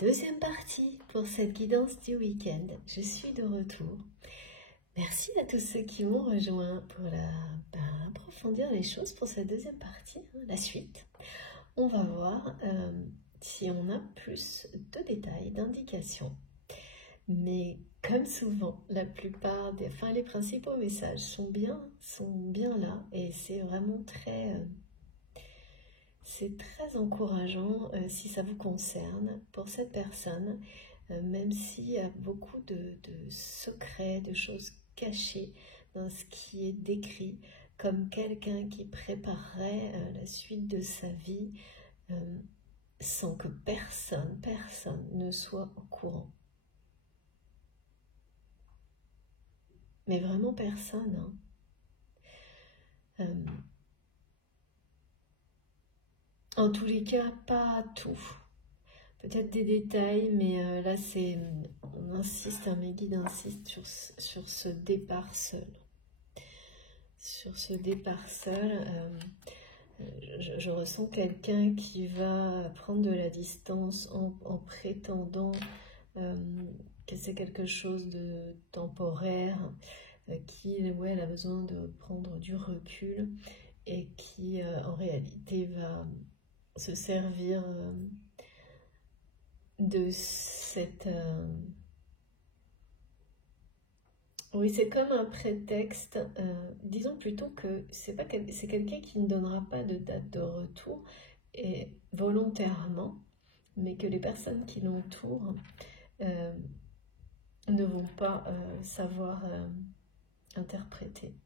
Deuxième partie pour cette guidance du week-end. Je suis de retour. Merci à tous ceux qui m'ont rejoint pour approfondir les choses pour cette deuxième partie, la suite. On va voir si on a plus de détails, d'indications. Mais comme souvent, la plupart les principaux messages sont bien là et c'est vraiment c'est très encourageant si ça vous concerne pour cette personne, même s'il y a beaucoup de secrets, de choses cachées dans ce qui est décrit, comme quelqu'un qui préparerait la suite de sa vie sans que personne ne soit au courant. Mais vraiment personne. En tous les cas, pas tout. Peut-être des détails, mais là, on insiste, mes guides insistent sur ce départ seul. Sur ce départ seul, je ressens quelqu'un qui va prendre de la distance en prétendant que c'est quelque chose de temporaire, elle a besoin de prendre du recul et qui, en réalité, va se servir de cette... Oui, c'est comme un prétexte. Disons plutôt que c'est quelqu'un qui ne donnera pas de date de retour et volontairement, mais que les personnes qui l'entourent ne vont pas savoir interpréter.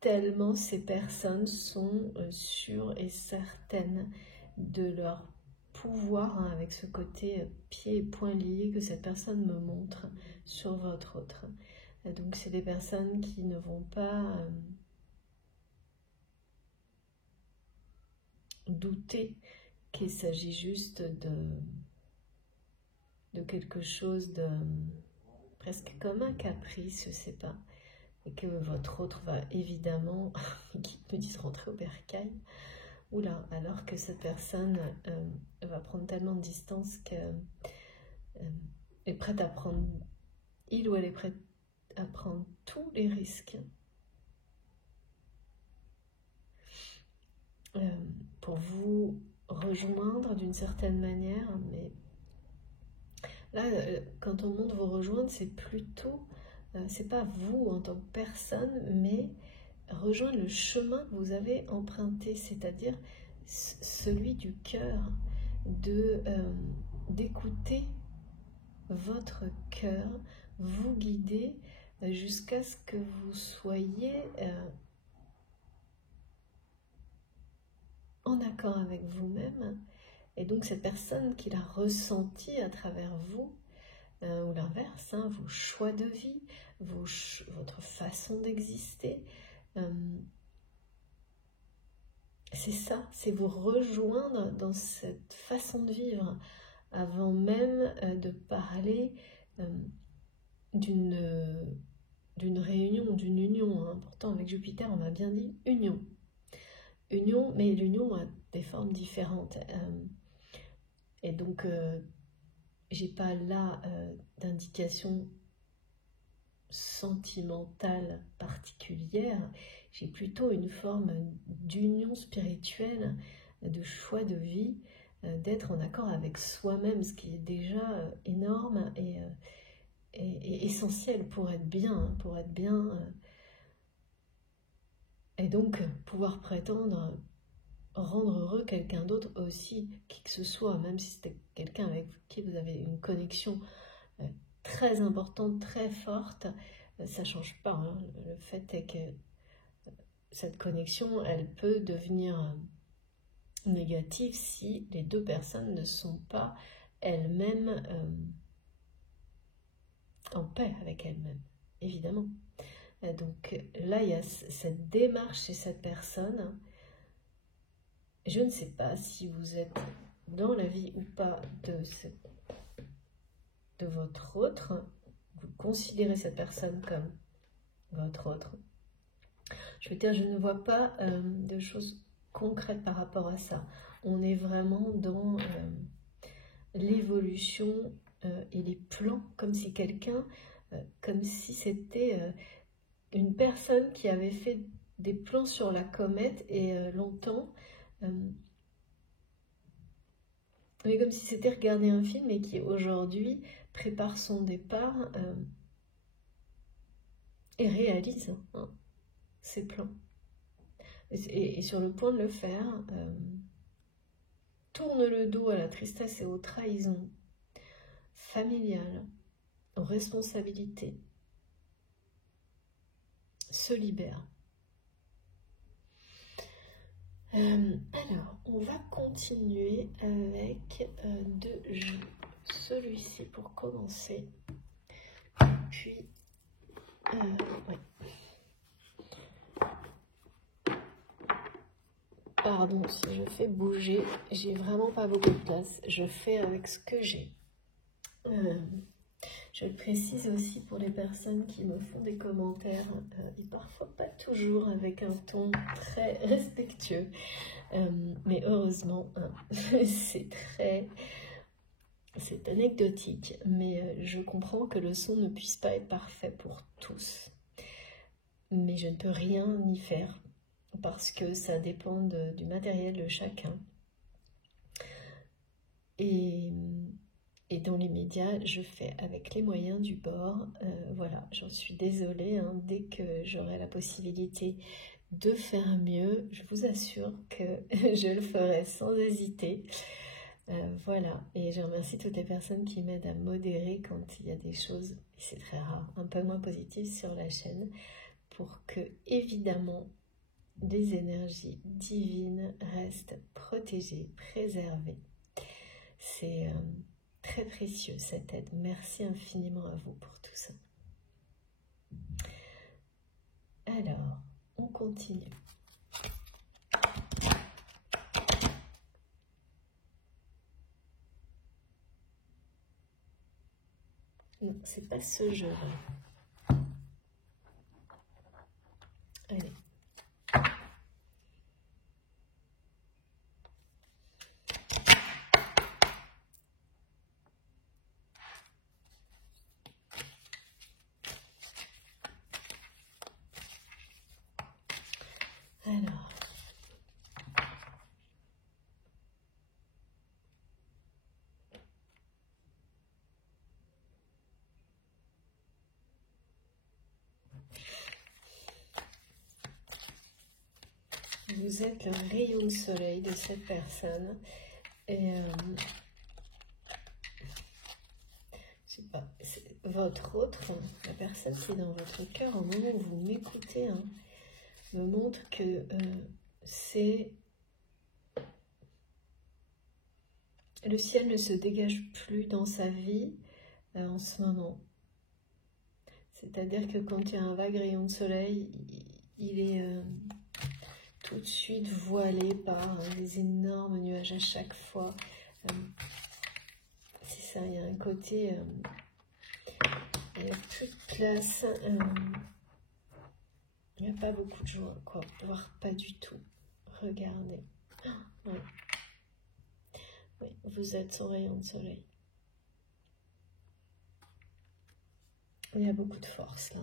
Tellement ces personnes sont sûres et certaines de leur pouvoir, avec ce côté pieds et poings liés que cette personne me montre sur votre autre. Donc c'est des personnes qui ne vont pas douter qu'il s'agit juste de quelque chose de presque comme un caprice, je ne sais pas. Et que votre autre va évidemment, qui me disent rentrer au bercail, oula, alors que cette personne va prendre tellement de distance qu'elle est prête à prendre, il ou elle est prête à prendre tous les risques pour vous rejoindre d'une certaine manière. Mais là, quand on monte vous rejoindre, c'est plutôt... c'est pas vous en tant que personne, mais rejoindre le chemin que vous avez emprunté, c'est-à-dire celui du cœur, d'écouter votre cœur, vous guider jusqu'à ce que vous soyez en accord avec vous-même. Et donc cette personne qui l'a ressenti à travers vous, ou l'inverse, vos choix de vie, votre façon d'exister, c'est ça, c'est vous rejoindre dans cette façon de vivre avant même de parler d'une réunion, d'une union. Pourtant avec Jupiter on m'a bien dit union, mais l'union a des formes différentes et donc j'ai pas là d'indication sentimentale particulière, j'ai plutôt une forme d'union spirituelle, de choix de vie, d'être en accord avec soi-même, ce qui est déjà énorme et essentiel pour être bien, et donc pouvoir prétendre rendre heureux quelqu'un d'autre aussi, qui que ce soit, même si c'était quelqu'un avec qui vous avez une connexion très importante, très forte, ça ne change pas. Le fait est que cette connexion, elle peut devenir négative si les deux personnes ne sont pas elles-mêmes en paix avec elles-mêmes, évidemment. Donc là, il y a cette démarche chez cette personne. Je ne sais pas si vous êtes dans la vie ou pas de votre autre, vous considérez cette personne comme votre autre. Je veux dire, je ne vois pas de choses concrètes par rapport à ça. On est vraiment dans l'évolution et les plans, comme si quelqu'un, comme si c'était une personne qui avait fait des plans sur la comète et longtemps, mais comme si c'était regarder un film et qui aujourd'hui prépare son départ et réalise ses plans. Et sur le point de le faire, tourne le dos à la tristesse et aux trahisons familiales, aux responsabilités, se libère. Alors, on va continuer avec deux jeux. Celui-ci pour commencer. Puis, ouais. Pardon si je fais bouger, j'ai vraiment pas beaucoup de place. Je fais avec ce que j'ai. Je le précise aussi pour les personnes qui me font des commentaires, et parfois pas toujours avec un ton très respectueux. Mais heureusement, c'est anecdotique, mais je comprends que le son ne puisse pas être parfait pour tous. Mais je ne peux rien y faire parce que ça dépend du matériel de chacun. Et dans les médias, je fais avec les moyens du bord. Voilà, j'en suis désolée. Dès que j'aurai la possibilité de faire mieux, je vous assure que je le ferai sans hésiter. Voilà, et je remercie toutes les personnes qui m'aident à modérer quand il y a des choses, et c'est très rare, un peu moins positives sur la chaîne, pour que, évidemment, des énergies divines restent protégées, préservées. C'est très précieux cette aide. Merci infiniment à vous pour tout ça. Alors, on continue. Non, c'est pas ce jeu-là. Allez. Alors. Vous êtes le rayon de soleil de cette personne. Et je sais pas, votre autre, la personne qui est dans votre cœur, au moment où vous m'écoutez, me montre que c'est... Le ciel ne se dégage plus dans sa vie en ce moment. C'est-à-dire que quand il y a un vague rayon de soleil, il est tout de suite voilé par des énormes nuages à chaque fois. C'est ça, il y a un côté... il n'y a plus de place. Il n'y a pas beaucoup de joie, quoi. Voire pas du tout. Regardez. Ouais. Oui, vous êtes son rayon de soleil. Il y a beaucoup de force là.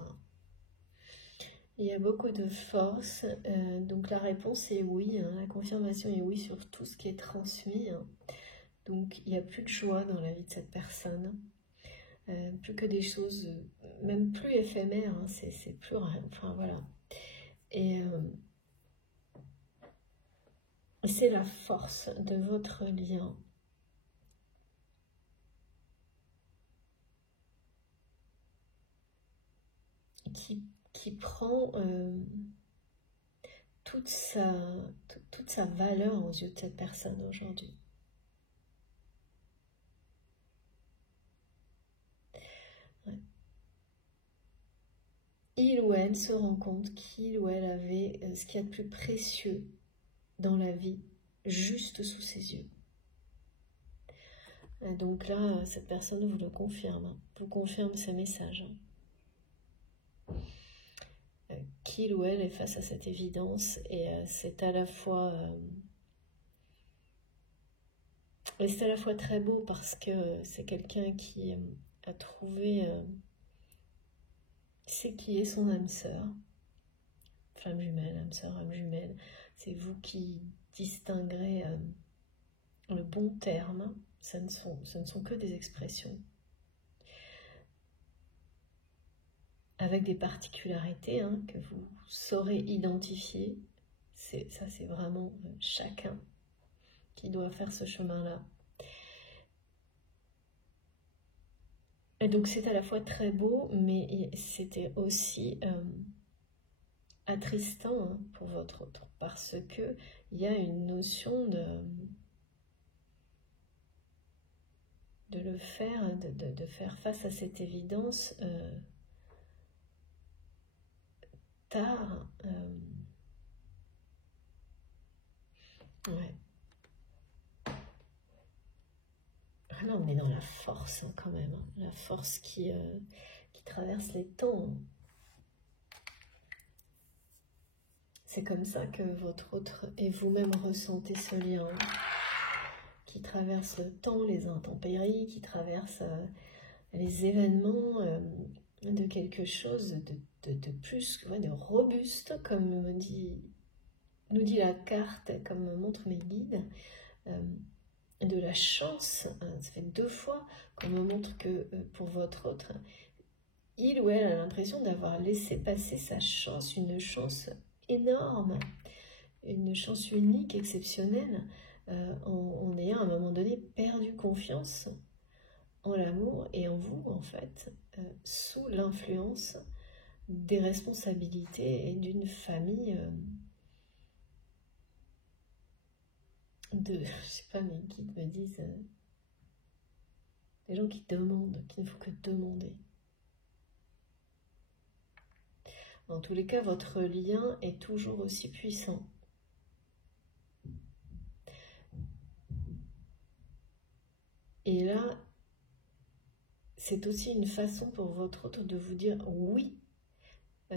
Il y a beaucoup de force. Donc la réponse est oui. La confirmation est oui sur tout ce qui est transmis. Donc il n'y a plus de joie dans la vie de cette personne. Plus que des choses, même plus éphémères. C'est plus rien. Enfin voilà. Et c'est la force de votre lien. Qui prend toute sa valeur aux yeux de cette personne aujourd'hui. Ouais. Il ou elle se rend compte qu'il ou elle avait ce qu'il y a de plus précieux dans la vie, juste sous ses yeux. Donc là, cette personne vous le confirme, vous confirme ce message. Qu'il ou elle est face à cette évidence et c'est à la fois Et c'est à la fois très beau parce que c'est quelqu'un qui a trouvé, c'est qui est son âme sœur, flamme jumelle, âme sœur, âme jumelle. C'est vous qui distinguerez le bon terme. Ce ne sont que des expressions. Avec des particularités que vous saurez identifier. Ça, c'est vraiment chacun qui doit faire ce chemin-là. Et donc, c'est à la fois très beau, mais c'était aussi attristant pour votre autre, parce que il y a une notion de le faire, de faire face à cette évidence tard. Ouais. Là, on est dans la force quand même, la force qui traverse les temps. C'est comme ça que votre autre et vous-même ressentez ce lien qui traverse le temps, les intempéries, qui traverse les événements de quelque chose de plus, de robuste, comme nous dit la carte, comme me montrent mes guides. De la chance, ça fait 2 fois qu'on me montre que pour votre autre, il ou elle a l'impression d'avoir laissé passer sa chance, une chance énorme, une chance unique, exceptionnelle, en ayant à un moment donné perdu confiance en l'amour et en vous, en fait, sous l'influence des responsabilités et d'une famille je sais pas, mes guides me disent des gens qui demandent, qui ne font que demander. Dans tous les cas, votre lien est toujours aussi puissant. Et là, c'est aussi une façon pour votre autre de vous dire oui,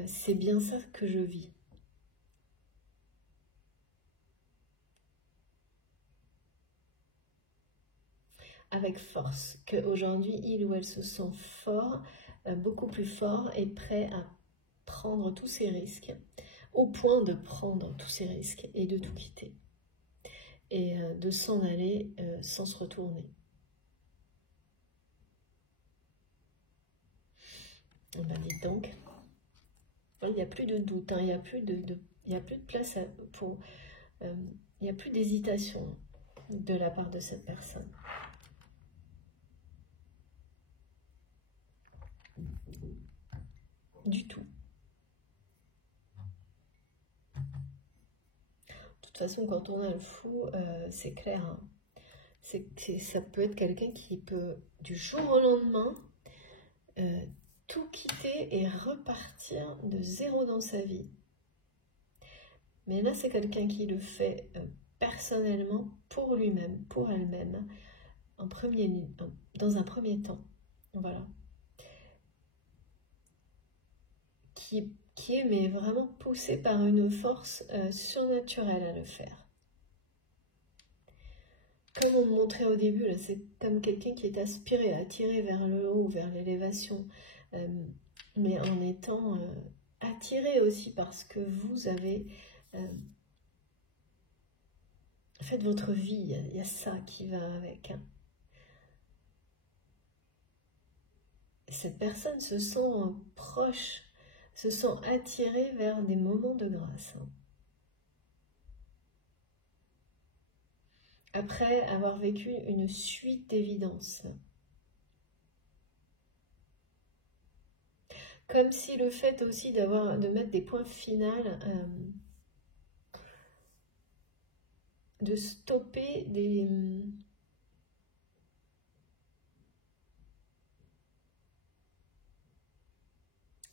c'est bien ça que je vis. Avec force, qu'aujourd'hui, il ou elle se sent fort, beaucoup plus fort et prêt à prendre tous ces risques, au point de prendre tous ces risques et de tout quitter. Et de s'en aller sans se retourner. Ben dites donc, il n'y a plus de doute, il n'y a plus de place pour... il n'y a plus d'hésitation de la part de cette personne. Du tout. De toute façon, quand on a le fou, c'est clair. Ça peut être quelqu'un qui peut, du jour au lendemain, tout quitter et repartir de zéro dans sa vie. Mais là, c'est quelqu'un qui le fait personnellement, pour lui-même, pour elle-même, dans un premier temps. Voilà. Qui est mais vraiment poussé par une force surnaturelle à le faire. Comme on me montrait au début, c'est comme quelqu'un qui est aspiré, attiré vers le haut, vers l'élévation, mais en étant attiré aussi parce que vous avez fait votre vie, il y a ça qui va avec. Cette personne se sent proche, se sent attirée vers des moments de grâce. Après avoir vécu une suite d'évidences. Comme si le fait aussi de mettre des points finaux, de stopper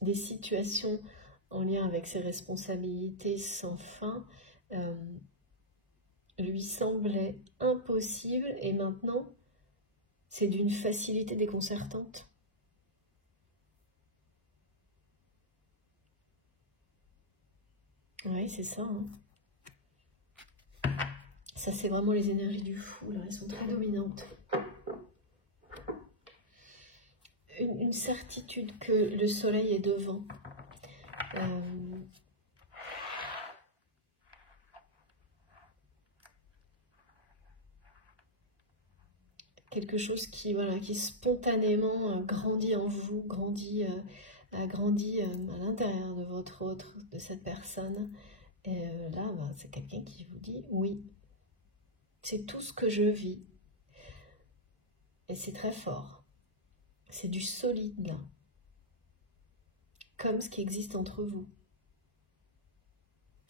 des situations en lien avec ses responsabilités sans fin, lui semblait impossible et maintenant c'est d'une facilité déconcertante. Oui, c'est ça. Ça, c'est vraiment les énergies du fou, là, elles sont très dominantes. Une certitude que le soleil est devant. Quelque chose qui, voilà, qui spontanément grandit en vous, grandit à l'intérieur de votre autre, de cette personne. Et là, c'est quelqu'un qui vous dit, oui, c'est tout ce que je vis. Et c'est très fort. C'est du solide, là. Comme ce qui existe entre vous.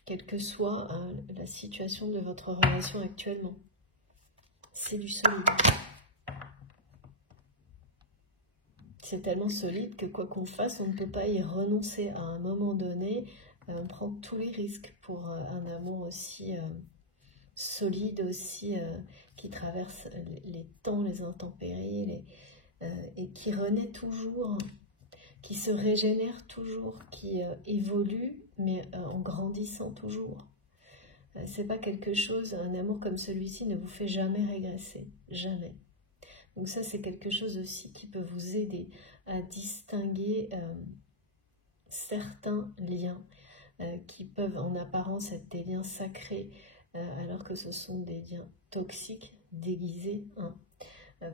Quelle que soit la situation de votre relation actuellement. C'est du solide. C'est tellement solide que quoi qu'on fasse, on ne peut pas y renoncer à un moment donné. On prend tous les risques pour un amour aussi solide, aussi qui traverse les temps, les intempéries, et qui renaît toujours, qui se régénère toujours, qui évolue, mais en grandissant toujours. C'est pas quelque chose, un amour comme celui-ci ne vous fait jamais régresser, jamais. Donc ça, c'est quelque chose aussi qui peut vous aider à distinguer certains liens qui peuvent en apparence être des liens sacrés, alors que ce sont des liens toxiques, déguisés, hein,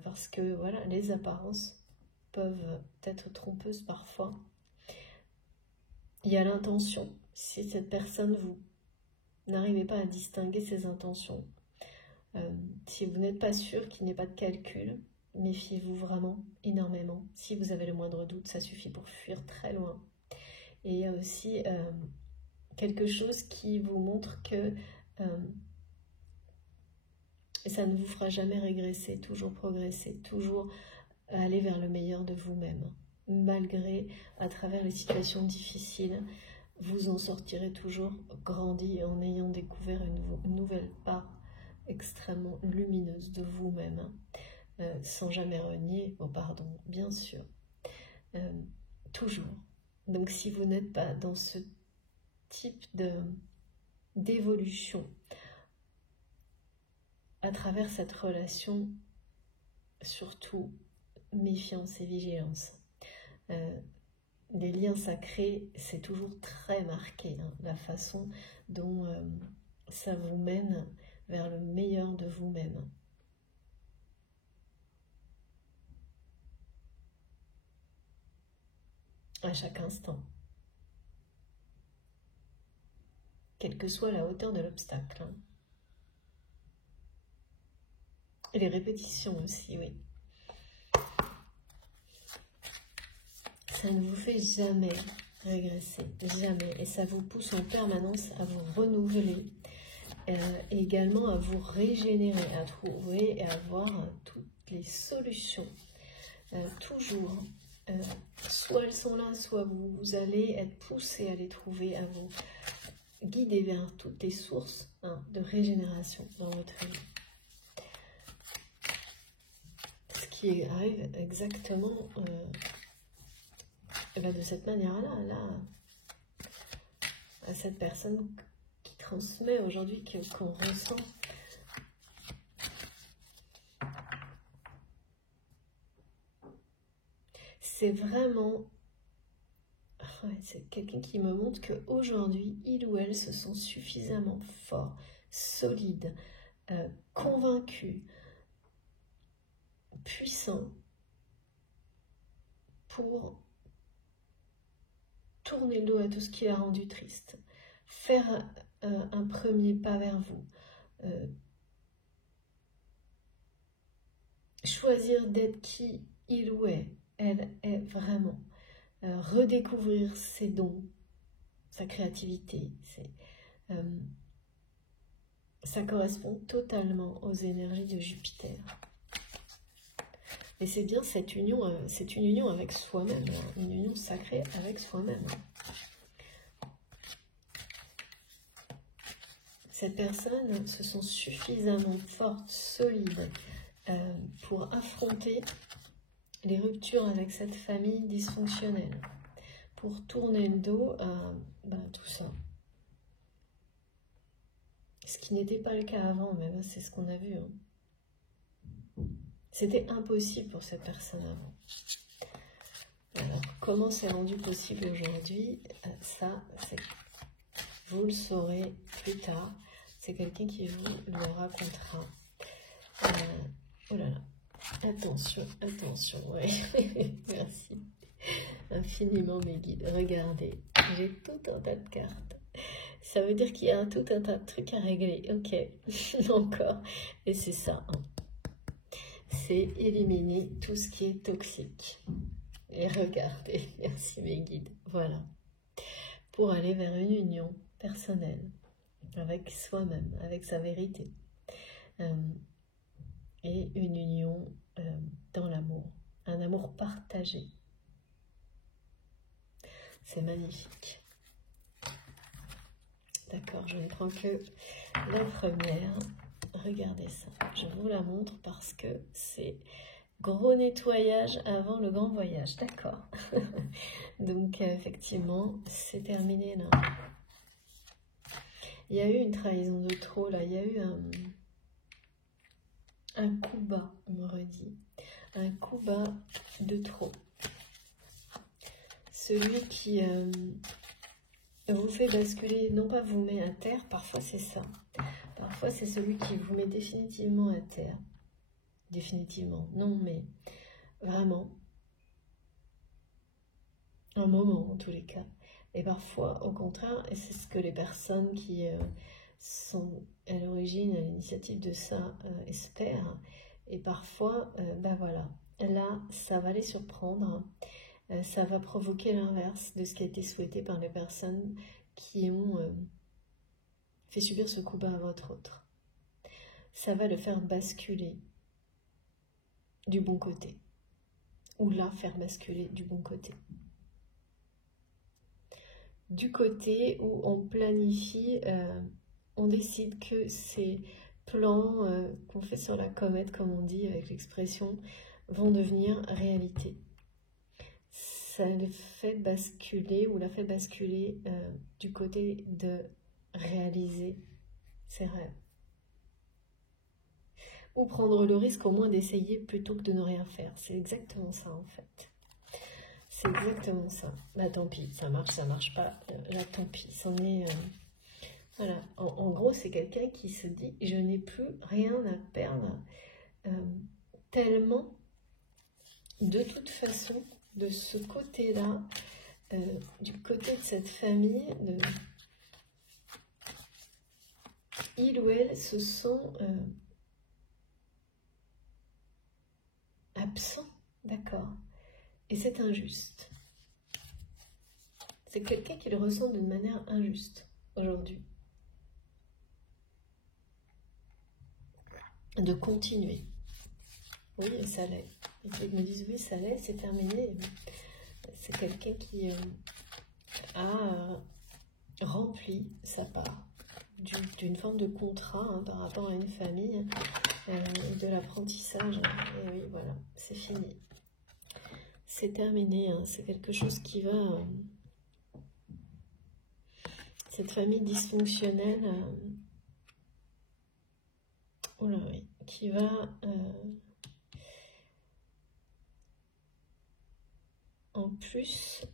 parce que voilà, les apparences peuvent être trompeuses parfois. Il y a l'intention. Si cette personne, vous n'arrivez pas à distinguer ses intentions, si vous n'êtes pas sûr qu'il n'y ait pas de calcul, méfiez-vous vraiment énormément. Si vous avez le moindre doute, ça suffit pour fuir très loin. Et il y a aussi quelque chose qui vous montre que ça ne vous fera jamais régresser, toujours progresser, toujours aller vers le meilleur de vous-même. Malgré, à travers les situations difficiles, vous en sortirez toujours grandi en ayant découvert une nouvelle part extrêmement lumineuse de vous-même, sans jamais renier vos pardons, bien sûr. Toujours. Donc si vous n'êtes pas dans ce type d'évolution à travers cette relation, surtout méfiance et vigilance. Les liens sacrés, c'est toujours très marqué, hein, la façon dont ça vous mène vers le meilleur de vous-même. À chaque instant. Quelle que soit la hauteur de l'obstacle. Hein. Et les répétitions aussi, oui. Ça ne vous fait jamais régresser, jamais. Et ça vous pousse en permanence à vous renouveler, et également à vous régénérer, à trouver et à avoir toutes les solutions. Toujours. Soit elles sont là, soit vous allez être poussé à les trouver, à vous guider vers toutes les sources de régénération dans votre vie. Ce qui arrive exactement de cette manière-là, à cette personne qui transmet aujourd'hui, qu'on ressent. C'est vraiment... c'est quelqu'un qui me montre qu'aujourd'hui, il ou elle se sent suffisamment fort, solide, convaincu, puissant pour tourner le dos à tout ce qui l'a rendu triste, faire un premier pas vers vous, choisir d'être qui il ou elle est vraiment, redécouvrir ses dons, sa créativité, ça correspond totalement aux énergies de Jupiter. Et c'est bien cette union avec soi-même, une union sacrée avec soi-même. Cette personne se sent suffisamment forte, solide, pour affronter les ruptures avec cette famille dysfonctionnelle, pour tourner le dos à tout ça. Ce qui n'était pas le cas avant, même, c'est ce qu'on a vu. Hein. C'était impossible pour cette personne avant. Alors, comment c'est rendu possible aujourd'hui? Ça, vous le saurez plus tard. C'est quelqu'un qui vous le racontera. Oh là là. Attention, attention. Ouais. Merci infiniment mes guides. Regardez, j'ai tout un tas de cartes. Ça veut dire qu'il y a tout un tas de trucs à régler. Ok, encore. Et c'est ça. Hein. C'est éliminer tout ce qui est toxique. Et regardez, merci mes guides. Voilà. Pour aller vers une union personnelle. Avec soi-même, avec sa vérité. Et une union dans l'amour. Un amour partagé. C'est magnifique. D'accord, je ne prends que la première. Regardez ça. Je vous la montre parce que c'est gros nettoyage avant le grand voyage. D'accord. Donc, effectivement, c'est terminé là. Il y a eu une trahison de trop là. Il y a eu un coup bas, on me redit. Un coup bas de trop. Celui qui vous fait basculer, non pas vous met à terre, parfois c'est ça. Parfois c'est celui qui vous met définitivement à terre. Définitivement, non mais vraiment. Un moment en tous les cas. Et parfois au contraire, et c'est ce que les personnes qui sont à l'origine, à l'initiative de ça, espèrent. Et parfois, ben voilà, là ça va les surprendre. Ça va provoquer l'inverse de ce qui a été souhaité par les personnes qui ont fait subir ce coup bas à votre autre. Ça va le faire basculer du bon côté. Ou la faire basculer du bon côté. Du côté où on planifie, on décide que ces plans qu'on fait sur la comète, comme on dit avec l'expression, vont devenir réalité. Ça le fait basculer ou la fait basculer du côté de réaliser ses rêves. Ou prendre le risque au moins d'essayer plutôt que de ne rien faire. C'est exactement ça en fait. C'est exactement ça. Bah tant pis, ça marche pas. Là tant pis, c'en est... voilà. En gros, c'est quelqu'un qui se dit « je n'ai plus rien à perdre tellement de toute façon ». De ce côté-là, du côté de cette famille, il ou elle se sent absent, d'accord. Et c'est injuste. C'est quelqu'un qui le ressent d'une manière injuste aujourd'hui. De continuer. Oui, ça l'est. Et qu'ils me disent oui, ça l'est, c'est terminé. C'est quelqu'un qui a rempli sa part d'une forme de contrat hein, par rapport à une famille, de l'apprentissage. Et oui, voilà, c'est fini. C'est terminé. Hein, c'est quelque chose qui va... cette famille dysfonctionnelle, oh là, oui, qui va... en plus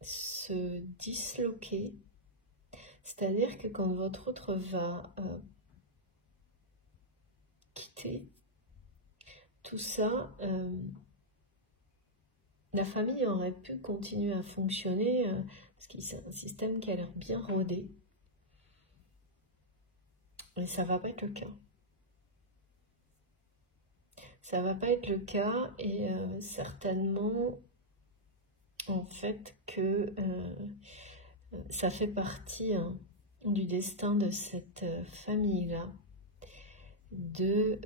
se disloquer, c'est-à-dire que quand votre autre va quitter tout ça, la famille aurait pu continuer à fonctionner parce que c'est un système qui a l'air bien rodé, mais ça va pas être le cas. Ça va pas être le cas et certainement en fait que ça fait partie hein, du destin de cette famille-là de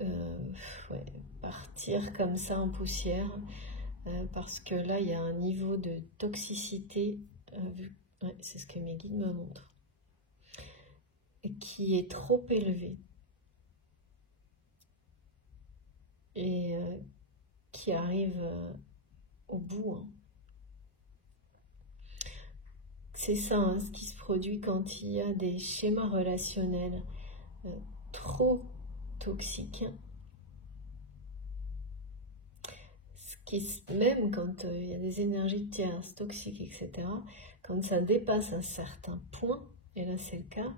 ouais, partir comme ça en poussière parce que là il y a un niveau de toxicité, ouais, c'est ce que mes guides me montrent, qui est trop élevé. Et qui arrive au bout. Hein. c'est ça, hein, ce qui se produit quand il y a des schémas relationnels trop toxiques. Même quand il y a des énergies tierces, toxiques, etc., quand ça dépasse un certain point, et là c'est le cas,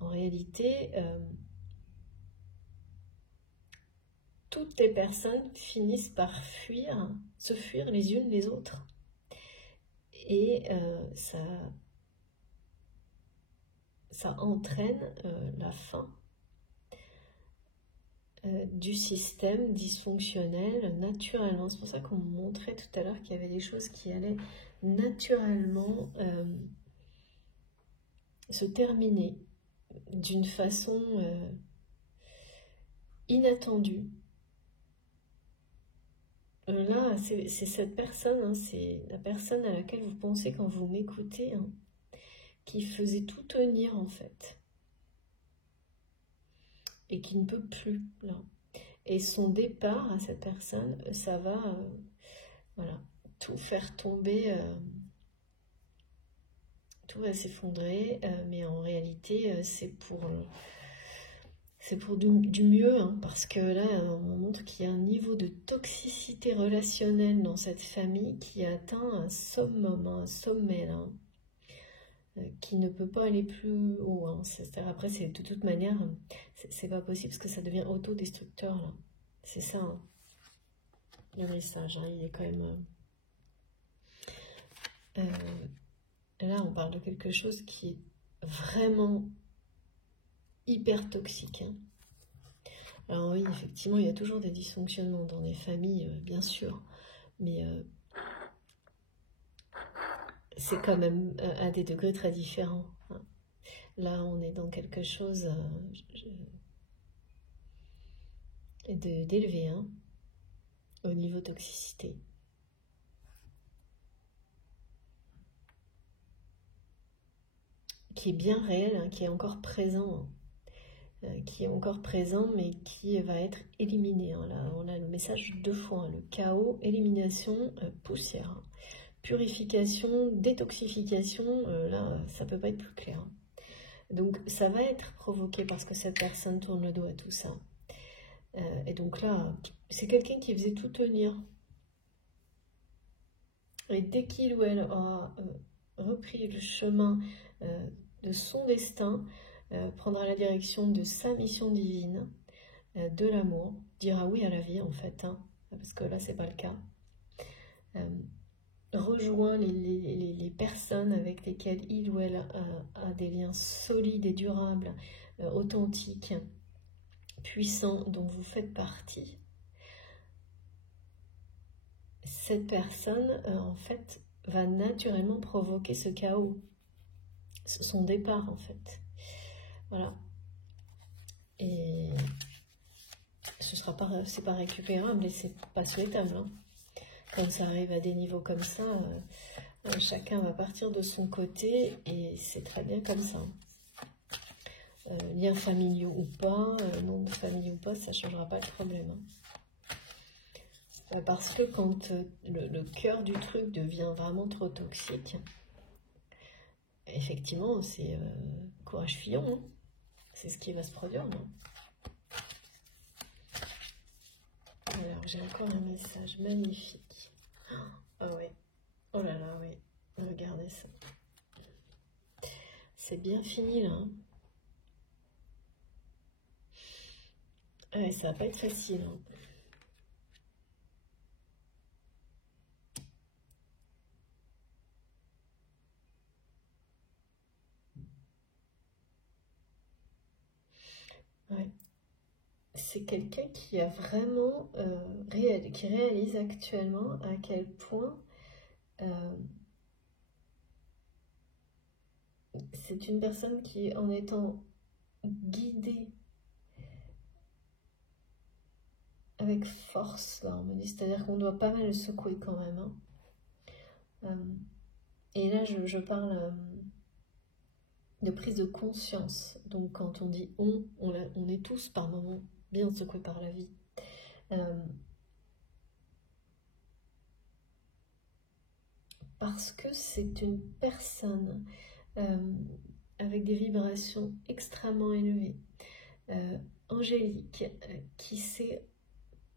en réalité, toutes les personnes finissent par se fuir les unes les autres. Et ça entraîne la fin du système dysfonctionnel naturellement. C'est pour ça qu'on montrait tout à l'heure qu'il y avait des choses qui allaient naturellement se terminer d'une façon inattendue. Là, c'est cette personne, hein, c'est la personne à laquelle vous pensez quand vous m'écoutez, hein, qui faisait tout tenir en fait. Et qui ne peut plus, là. Et son départ à cette personne, ça va voilà, tout faire tomber, tout va s'effondrer, mais en réalité, c'est pour du mieux, hein, parce que là, on montre qu'il y a un niveau de toxicité relationnelle dans cette famille qui a atteint un summum, un sommet, là, qui ne peut pas aller plus haut. Hein. C'est-à-dire, après, de toute manière, c'est pas possible parce que ça devient autodestructeur, là. C'est ça, hein, le message, hein, il est quand même... là, on parle de quelque chose qui est vraiment hyper toxique. Hein. Alors oui, effectivement, il y a toujours des dysfonctionnements dans les familles, bien sûr, mais c'est quand même à des degrés très différents. Hein. Là, on est dans quelque chose d'élevé, hein, au niveau toxicité. Qui est bien réel, hein, qui est encore présent. Qui est encore présent, mais qui va être éliminé. Hein. Là, on a le message 2 fois, hein, le chaos, élimination, poussière. Hein. Purification, détoxification, là, ça peut pas être plus clair. Hein. Donc, ça va être provoqué parce que cette personne tourne le dos à tout ça. Et donc là, c'est quelqu'un qui faisait tout tenir. Et dès qu'il ou elle aura repris le chemin de son destin, prendra la direction de sa mission divine, de l'amour, dira oui à la vie en fait, hein, parce que là c'est pas le cas, rejoint les personnes avec lesquelles il ou elle a des liens solides et durables, authentiques, puissants, dont vous faites partie. Cette personne en fait va naturellement provoquer ce chaos, son départ en fait. Voilà. Et c'est pas récupérable et c'est pas souhaitable. Hein. Quand ça arrive à des niveaux comme ça, chacun va partir de son côté et c'est très bien comme ça. Liens familiaux ou pas, nombre de familles ou pas, ça ne changera pas le problème. Hein. Parce que quand le cœur du truc devient vraiment trop toxique, effectivement, c'est courage Fillon. Hein. C'est ce qui va se produire, non? Alors, j'ai encore un message magnifique. Ah ouais. Oh là là, oui. Regardez ça. C'est bien fini, là. Hein. Ouais, ça va pas être facile. Hein. Ouais. C'est quelqu'un qui a vraiment qui réalise actuellement à quel point c'est une personne qui, en étant guidée avec force, l'harmonie, c'est-à-dire qu'on doit pas mal le secouer quand même. Hein. Et là, je parle de prise de conscience. Donc quand on dit on est tous par moments bien secoués par la vie. parce que c'est une personne avec des vibrations extrêmement élevées, angélique, qui s'est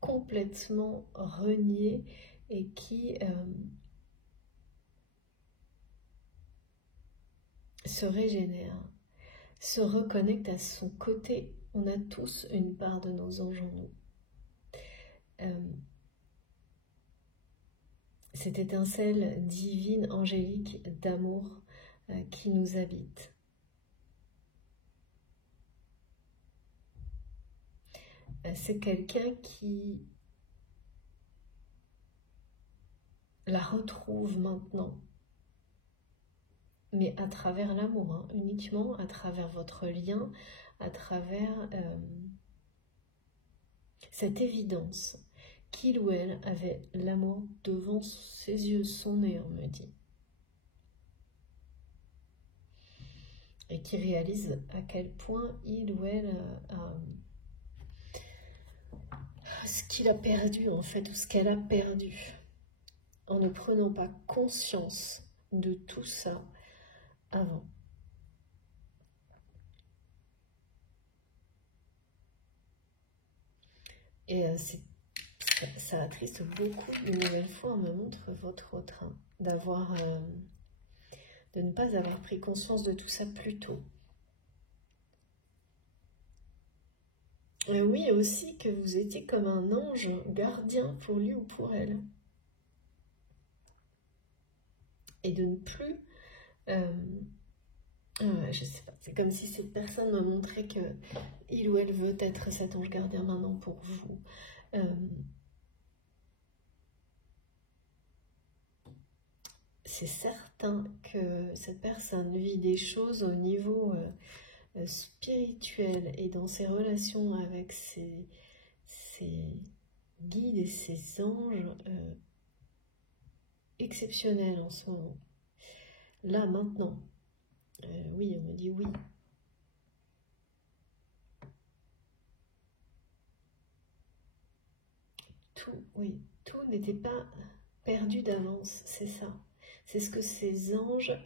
complètement reniée et qui se régénère, se reconnecte à son côté. On a tous une part de nos anges en nous. Cette étincelle divine, angélique, d'amour qui nous habite. C'est quelqu'un qui la retrouve maintenant, mais à travers l'amour, hein, uniquement à travers votre lien, à travers cette évidence qu'il ou elle avait l'amour devant ses yeux, son nez, on me dit. Et qui réalise à quel point il ou elle ce qu'il a perdu en fait, ou ce qu'elle a perdu, en ne prenant pas conscience de tout ça avant. Et ça attriste beaucoup, une nouvelle fois, on me montre votre train, de ne pas avoir pris conscience de tout ça plus tôt. Et oui, aussi que vous étiez comme un ange gardien pour lui ou pour elle. Et de ne plus... je sais pas, c'est comme si cette personne me montrait que il ou elle veut être cet ange gardien maintenant pour vous. C'est certain que cette personne vit des choses au niveau spirituel et dans ses relations avec ses guides et ses anges exceptionnels en ce moment. Là, maintenant. Oui, on me dit oui. Oui, tout n'était pas perdu d'avance, c'est ça. C'est ce que ces anges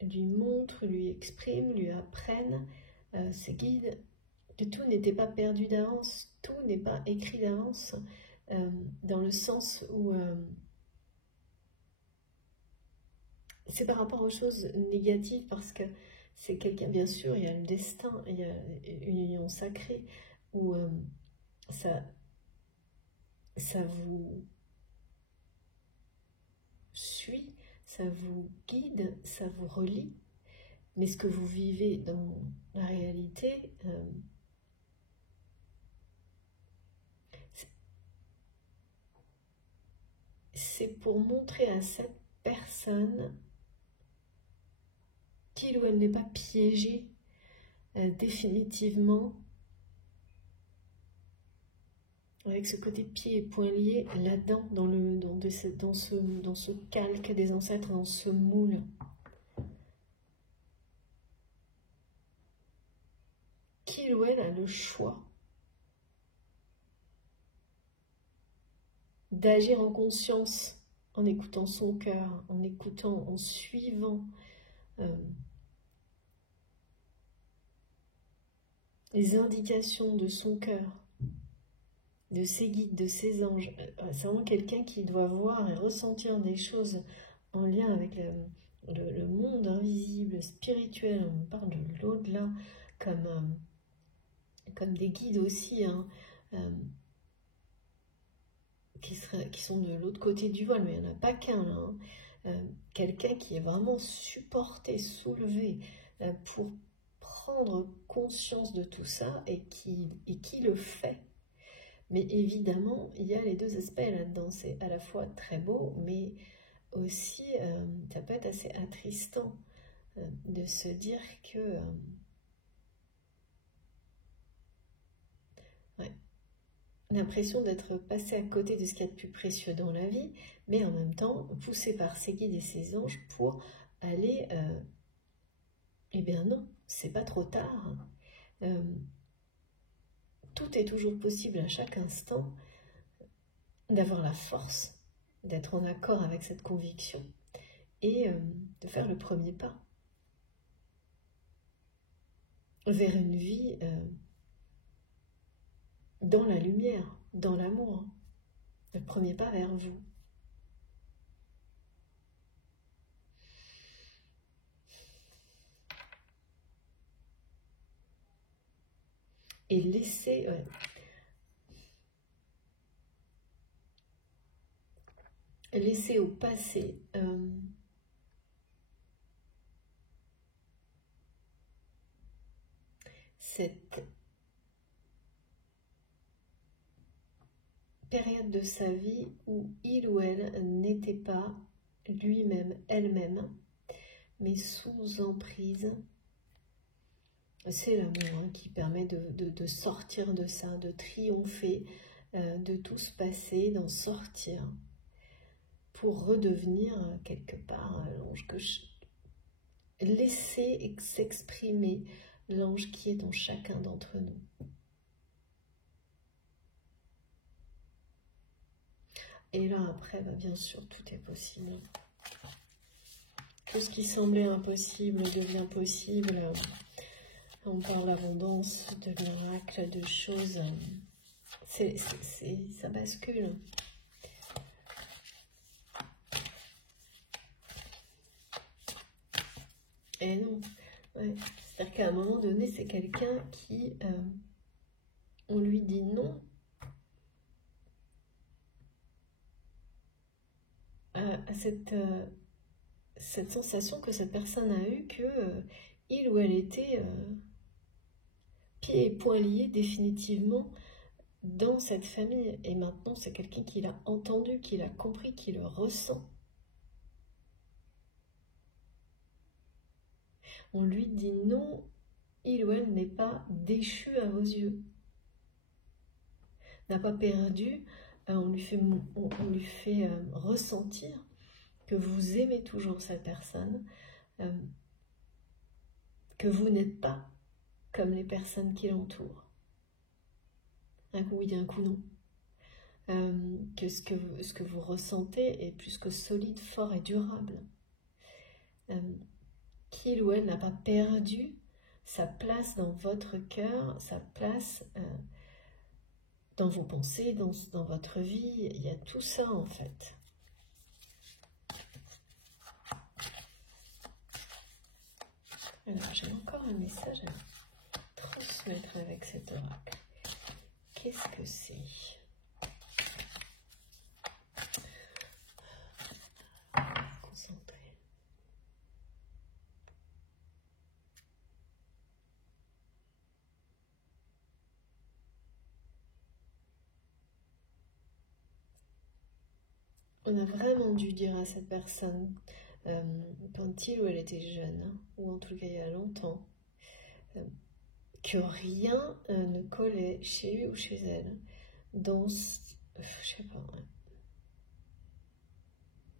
lui montrent, lui expriment, lui apprennent, ses guides, que tout n'était pas perdu d'avance, tout n'est pas écrit d'avance, dans le sens où c'est par rapport aux choses négatives, parce que c'est quelqu'un, bien sûr, il y a le destin, il y a une union sacrée, où ça vous suit, ça vous guide, ça vous relie, mais ce que vous vivez dans la réalité, c'est pour montrer à cette personne qu'il ou elle n'est pas piégé définitivement avec ce côté pied et poings liés là-dedans, dans ce calque des ancêtres, dans ce moule. Qu'il ou elle a le choix d'agir en conscience, en écoutant son cœur, en écoutant, en suivant les indications de son cœur, de ses guides, de ses anges. C'est vraiment quelqu'un qui doit voir et ressentir des choses en lien avec le monde invisible, spirituel. On parle de l'au-delà comme des guides aussi, hein, qui sont de l'autre côté du voile, mais il n'y en a pas qu'un là. Hein. Quelqu'un qui est vraiment supporté, soulevé pour prendre conscience de tout ça et qui le fait. Mais évidemment, il y a les deux aspects là-dedans. C'est à la fois très beau, mais aussi ça peut être assez attristant de se dire que l'impression d'être passé à côté de ce qu'il y a de plus précieux dans la vie, mais en même temps poussé par ses guides et ses anges pour aller... eh bien non, c'est pas trop tard. Tout est toujours possible à chaque instant. d'avoir la force, d'être en accord avec cette conviction et de faire le premier pas vers une vie dans la lumière, dans l'amour. Le premier pas vers vous. Et laissez... laissez au passé cette période de sa vie où il ou elle n'était pas lui-même, elle-même, mais sous emprise. C'est l'amour qui permet de sortir de ça, de triompher de tout ce passé, d'en sortir pour redevenir quelque part l'ange que laissez s'exprimer l'ange qui est en chacun d'entre nous. Et là, après, bien sûr, tout est possible. Tout ce qui semblait impossible devient possible. On parle d'abondance, de miracles, de choses. Ça bascule. Et non. Ouais. C'est-à-dire qu'à un moment donné, c'est quelqu'un qui... on lui dit non. À cette sensation que cette personne a eue que il ou elle était pieds et poings liés définitivement dans cette famille. Et maintenant, c'est quelqu'un qui l'a entendu, qui l'a compris, qui le ressent. On lui dit non, il ou elle n'est pas déchu à vos yeux, n'a pas perdu. On lui fait ressentir que vous aimez toujours cette personne, que vous n'êtes pas comme les personnes qui l'entourent. Un coup oui, un coup non. Que ce que vous ressentez est plus que solide, fort et durable. Qu'il ou elle n'a pas perdu sa place dans votre cœur, sa place dans vos pensées, dans votre vie. Il y a tout ça en fait. Alors j'ai encore un message à transmettre avec cet oracle. Qu'est-ce que c'est? Concentré. On a vraiment dû dire à cette personne, quand il ou elle était jeune, ou en tout cas il y a longtemps, que rien ne collait chez lui ou chez elle, dans, je sais pas,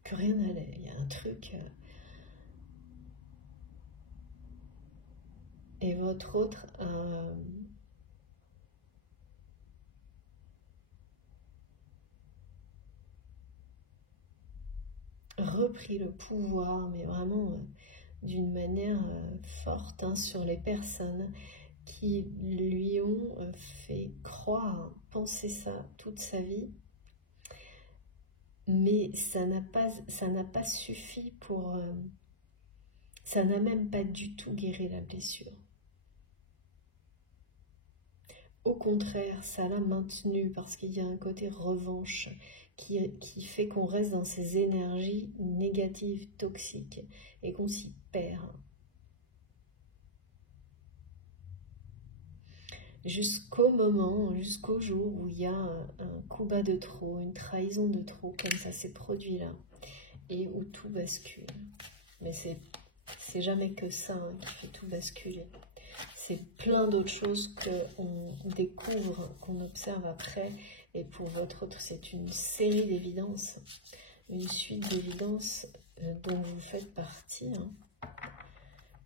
que rien n'allait. Il y a un truc. Et votre autre repris le pouvoir, mais vraiment d'une manière forte sur les personnes qui lui ont fait croire, penser ça toute sa vie. Mais ça n'a pas suffi pour... ça n'a même pas du tout guéri la blessure. Au contraire, ça l'a maintenu parce qu'il y a un côté revanche qui fait qu'on reste dans ces énergies négatives, toxiques, et qu'on s'y perd. Jusqu'au moment, jusqu'au jour où il y a un coup bas de trop, une trahison de trop, comme ça s'est produit là, et où tout bascule. Mais c'est jamais que ça qui fait tout basculer. C'est plein d'autres choses qu'on découvre, qu'on observe après. Et pour votre autre, c'est une série d'évidences, une suite d'évidences dont vous faites partie.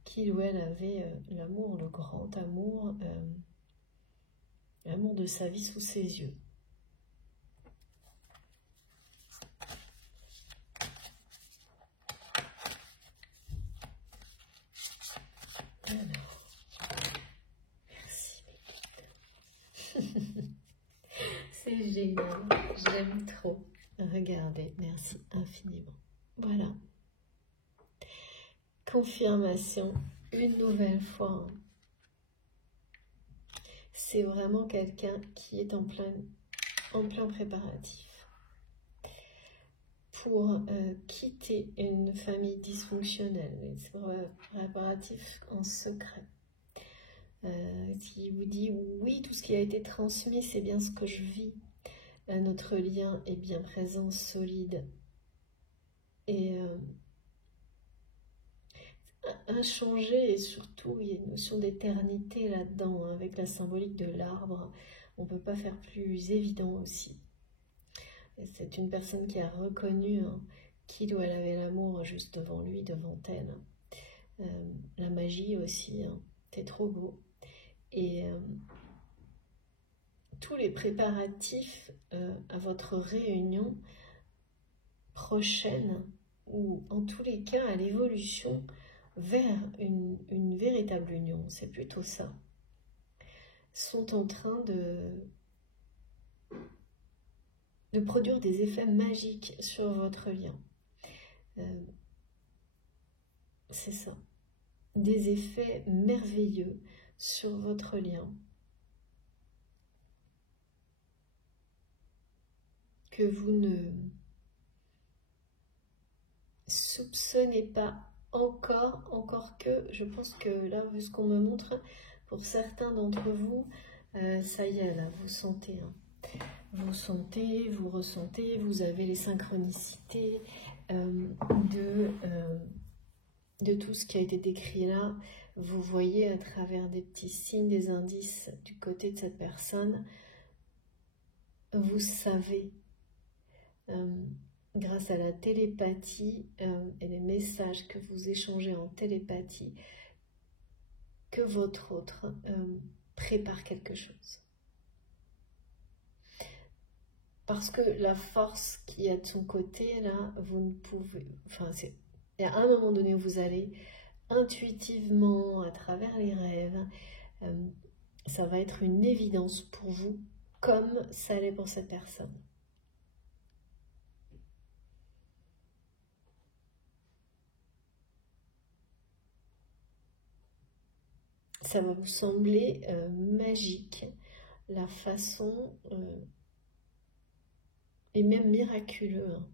Qu'il ou elle avait l'amour, le grand amour, l'amour de sa vie sous ses yeux. C'est génial, j'aime trop. Regardez, merci infiniment. Voilà. Confirmation, une nouvelle fois. C'est vraiment quelqu'un qui est en plein préparatif pour quitter une famille dysfonctionnelle. C'est préparatif en secret. Qui vous dit oui, tout ce qui a été transmis, c'est bien ce que je vis. Notre lien est bien présent, solide. Et inchangé, et surtout, il y a une notion d'éternité là-dedans, hein, avec la symbolique de l'arbre. On ne peut pas faire plus évident aussi. C'est une personne qui a reconnu qu'il ou elle avait l'amour juste devant lui, devant elle. La magie aussi, hein, c'est trop beau. Et tous les préparatifs à votre réunion prochaine, ou en tous les cas à l'évolution vers une véritable union, c'est plutôt ça, sont en train de produire des effets magiques sur votre lien. C'est ça, des effets merveilleux sur votre lien, que vous ne soupçonnez pas encore que, je pense que là, vu ce qu'on me montre, pour certains d'entre vous, ça y est, là, vous sentez, hein. Vous sentez, vous ressentez, vous avez les synchronicités de tout ce qui a été décrit là. Vous voyez à travers des petits signes, des indices du côté de cette personne. Vous savez, grâce à la télépathie et les messages que vous échangez en télépathie, que votre autre prépare quelque chose. Parce que la force qu'il y a de son côté, là, vous ne pouvez... Enfin, il y a un moment donné où vous allez intuitivement, à travers les rêves, ça va être une évidence pour vous, comme ça l'est pour cette personne. Ça va vous sembler magique, la façon... et même miraculeux, hein,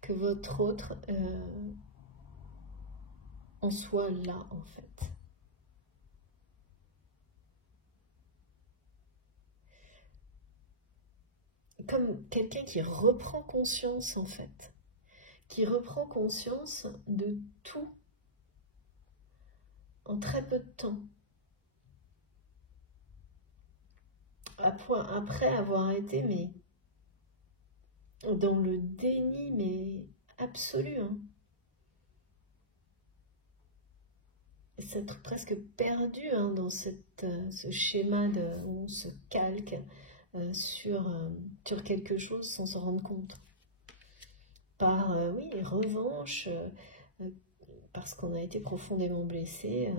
que votre autre en soit là, en fait. Comme quelqu'un qui reprend conscience, en fait, qui reprend conscience de tout en très peu de temps. Après avoir été, mais dans le déni, mais absolu, hein. S'être presque perdu, hein, dans ce schéma où on se calque sur quelque chose sans s'en rendre compte. Par, oui, revanche, parce qu'on a été profondément blessé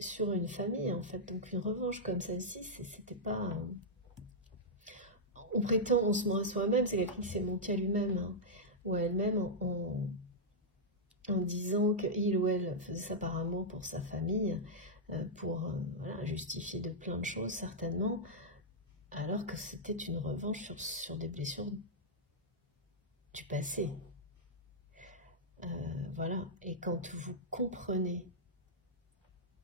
sur une famille, en fait. Donc une revanche comme celle-ci, c'était pas... on prétend, on se ment à soi-même, c'est quelqu'un qui s'est menti à lui-même, hein, ou à elle-même en disant qu'il ou elle faisait ça par amour pour sa famille, pour voilà, justifier de plein de choses certainement, alors que c'était une revanche sur des blessures du passé. Voilà, et quand vous comprenez,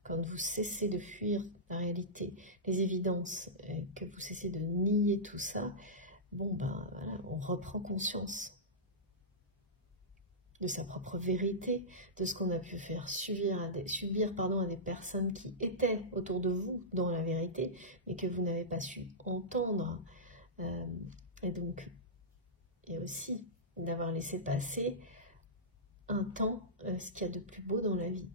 quand vous cessez de fuir la réalité, les évidences, que vous cessez de nier tout ça, bon ben voilà, on reprend conscience de sa propre vérité, de ce qu'on a pu faire subir à des personnes qui étaient autour de vous dans la vérité, mais que vous n'avez pas su entendre. Et donc, et aussi d'avoir laissé passer un temps ce qu'il y a de plus beau dans la vie.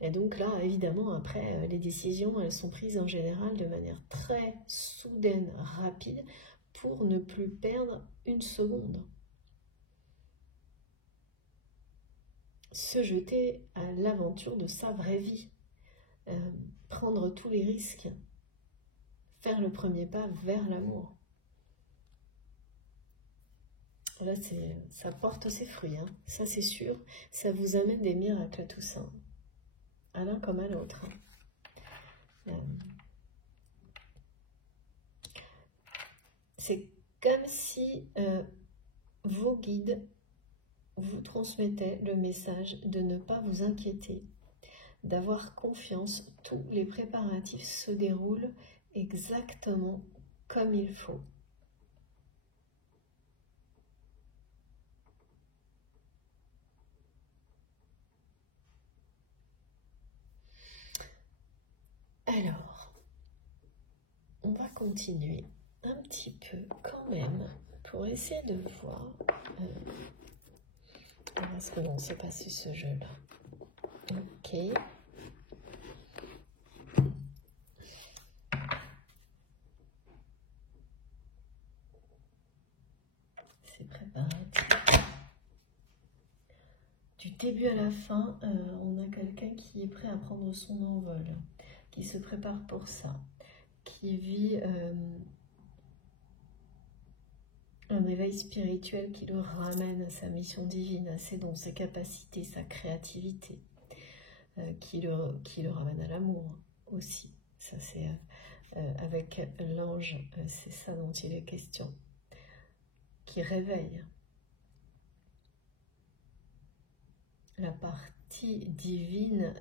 Et donc là, évidemment, après, les décisions, elles sont prises en général de manière très soudaine, rapide, pour ne plus perdre une seconde. Se jeter à l'aventure de sa vraie vie, prendre tous les risques, faire le premier pas vers l'amour. Là, ça porte ses fruits, hein. Ça c'est sûr, ça vous amène des miracles tout ça, à l'un comme à l'autre. C'est comme si vos guides vous transmettaient le message de ne pas vous inquiéter, d'avoir confiance, tous les préparatifs se déroulent exactement comme il faut. Alors, on va continuer un petit peu quand même pour essayer de voir. Parce que non, c'est pas ce jeu-là. Ok. C'est préparatif. Du début à la fin, on a quelqu'un qui est prêt à prendre son envol, qui se prépare pour ça, qui vit un éveil spirituel qui le ramène à sa mission divine, à ses dons, ses capacités, sa créativité, qui le ramène à l'amour aussi. Ça c'est avec l'ange, c'est ça dont il est question, qui réveille la partie divine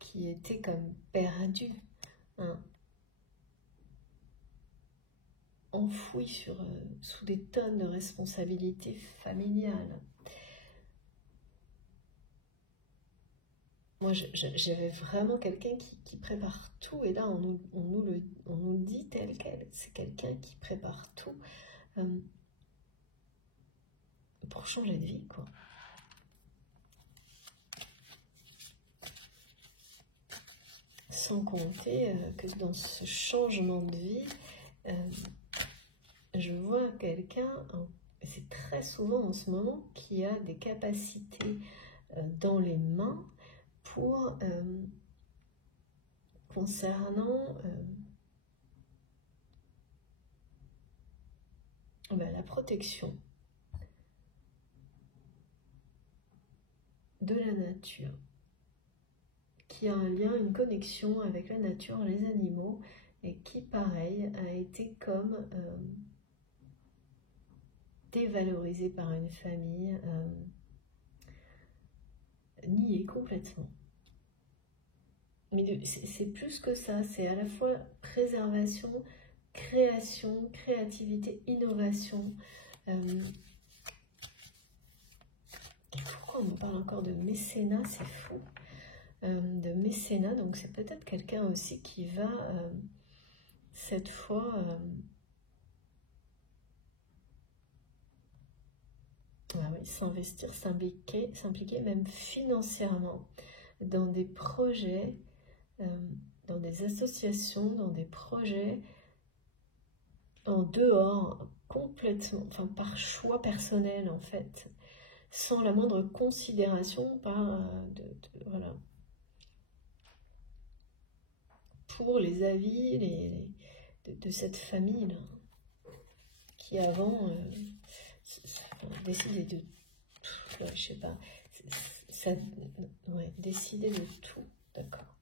qui était comme perdue, hein, enfouie sous des tonnes de responsabilités familiales. Moi, j'avais vraiment quelqu'un qui prépare tout, et là, on nous le dit tel quel. C'est quelqu'un qui prépare tout pour changer de vie, quoi. Sans compter que dans ce changement de vie, je vois quelqu'un, c'est très souvent en ce moment, qui a des capacités dans les mains pour concernant la protection de la nature, qui a un lien, une connexion avec la nature, les animaux, et qui, pareil, a été comme dévalorisé par une famille, nié complètement. Mais c'est plus que ça, c'est à la fois préservation, création, créativité, innovation. Et pourquoi on me parle encore de mécénat, c'est fou. De mécénat, donc c'est peut-être quelqu'un aussi qui va cette fois s'investir, s'impliquer même financièrement dans des projets, dans des associations, dans des projets en dehors, complètement, enfin par choix personnel en fait, sans la moindre considération voilà, pour les avis de cette famille-là, qui avant décidait de tout, je sais pas, décidait de tout, d'accord,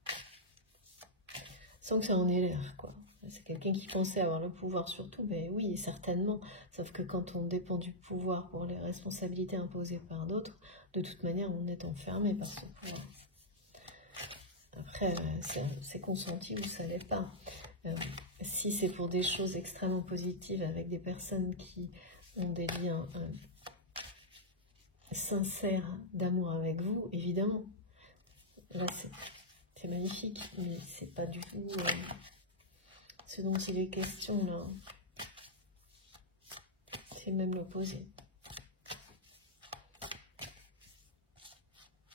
sans que ça en ait l'air, quoi. C'est quelqu'un qui pensait avoir le pouvoir sur tout, ben oui, certainement, sauf que quand on dépend du pouvoir pour les responsabilités imposées par d'autres, de toute manière, on est enfermé par ce pouvoir. Après, c'est consenti ou ça l'est pas. Si c'est pour des choses extrêmement positives avec des personnes qui ont des liens sincères d'amour avec vous, évidemment, là c'est magnifique, mais c'est pas du tout ce dont il est question là. C'est même l'opposé.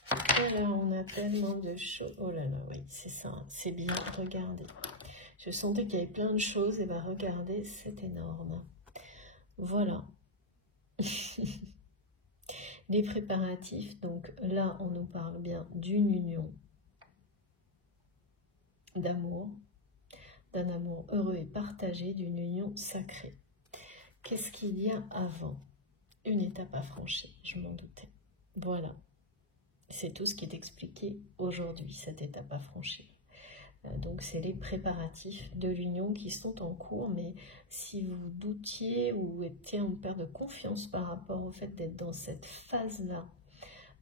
Alors, on a tellement de choses. Oh là là, oui, c'est ça, c'est bien, regardez. Je sentais qu'il y avait plein de choses, et bien regardez, c'est énorme. Voilà. Les préparatifs, donc là, on nous parle bien d'une union. d'amour, d'un amour heureux et partagé, d'une union sacrée. Qu'est-ce qu'il y a avant? Une étape à franchir, je m'en doutais. Voilà, c'est tout ce qui est expliqué aujourd'hui, cette étape à franchir. Donc c'est les préparatifs de l'union qui sont en cours, mais si vous doutiez ou étiez en perte de confiance par rapport au fait d'être dans cette phase-là,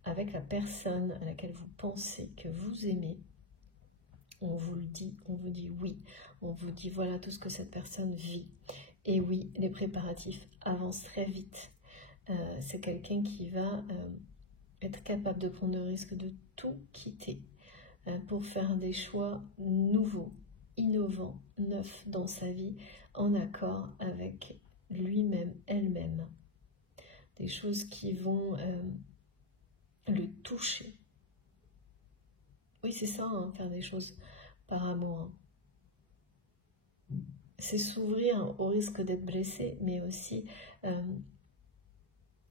avec la personne à laquelle vous pensez que vous aimez, on vous le dit, on vous dit oui, on vous dit voilà tout ce que cette personne vit. Et oui, les préparatifs avancent très vite. C'est quelqu'un qui va être capable de prendre le risque de tout quitter pour faire des choix nouveaux, innovants, neufs dans sa vie, en accord avec lui-même, elle-même. Des choses qui vont le toucher. Oui, c'est ça, hein, faire des choses par amour. Hein. C'est s'ouvrir au risque d'être blessé, mais aussi,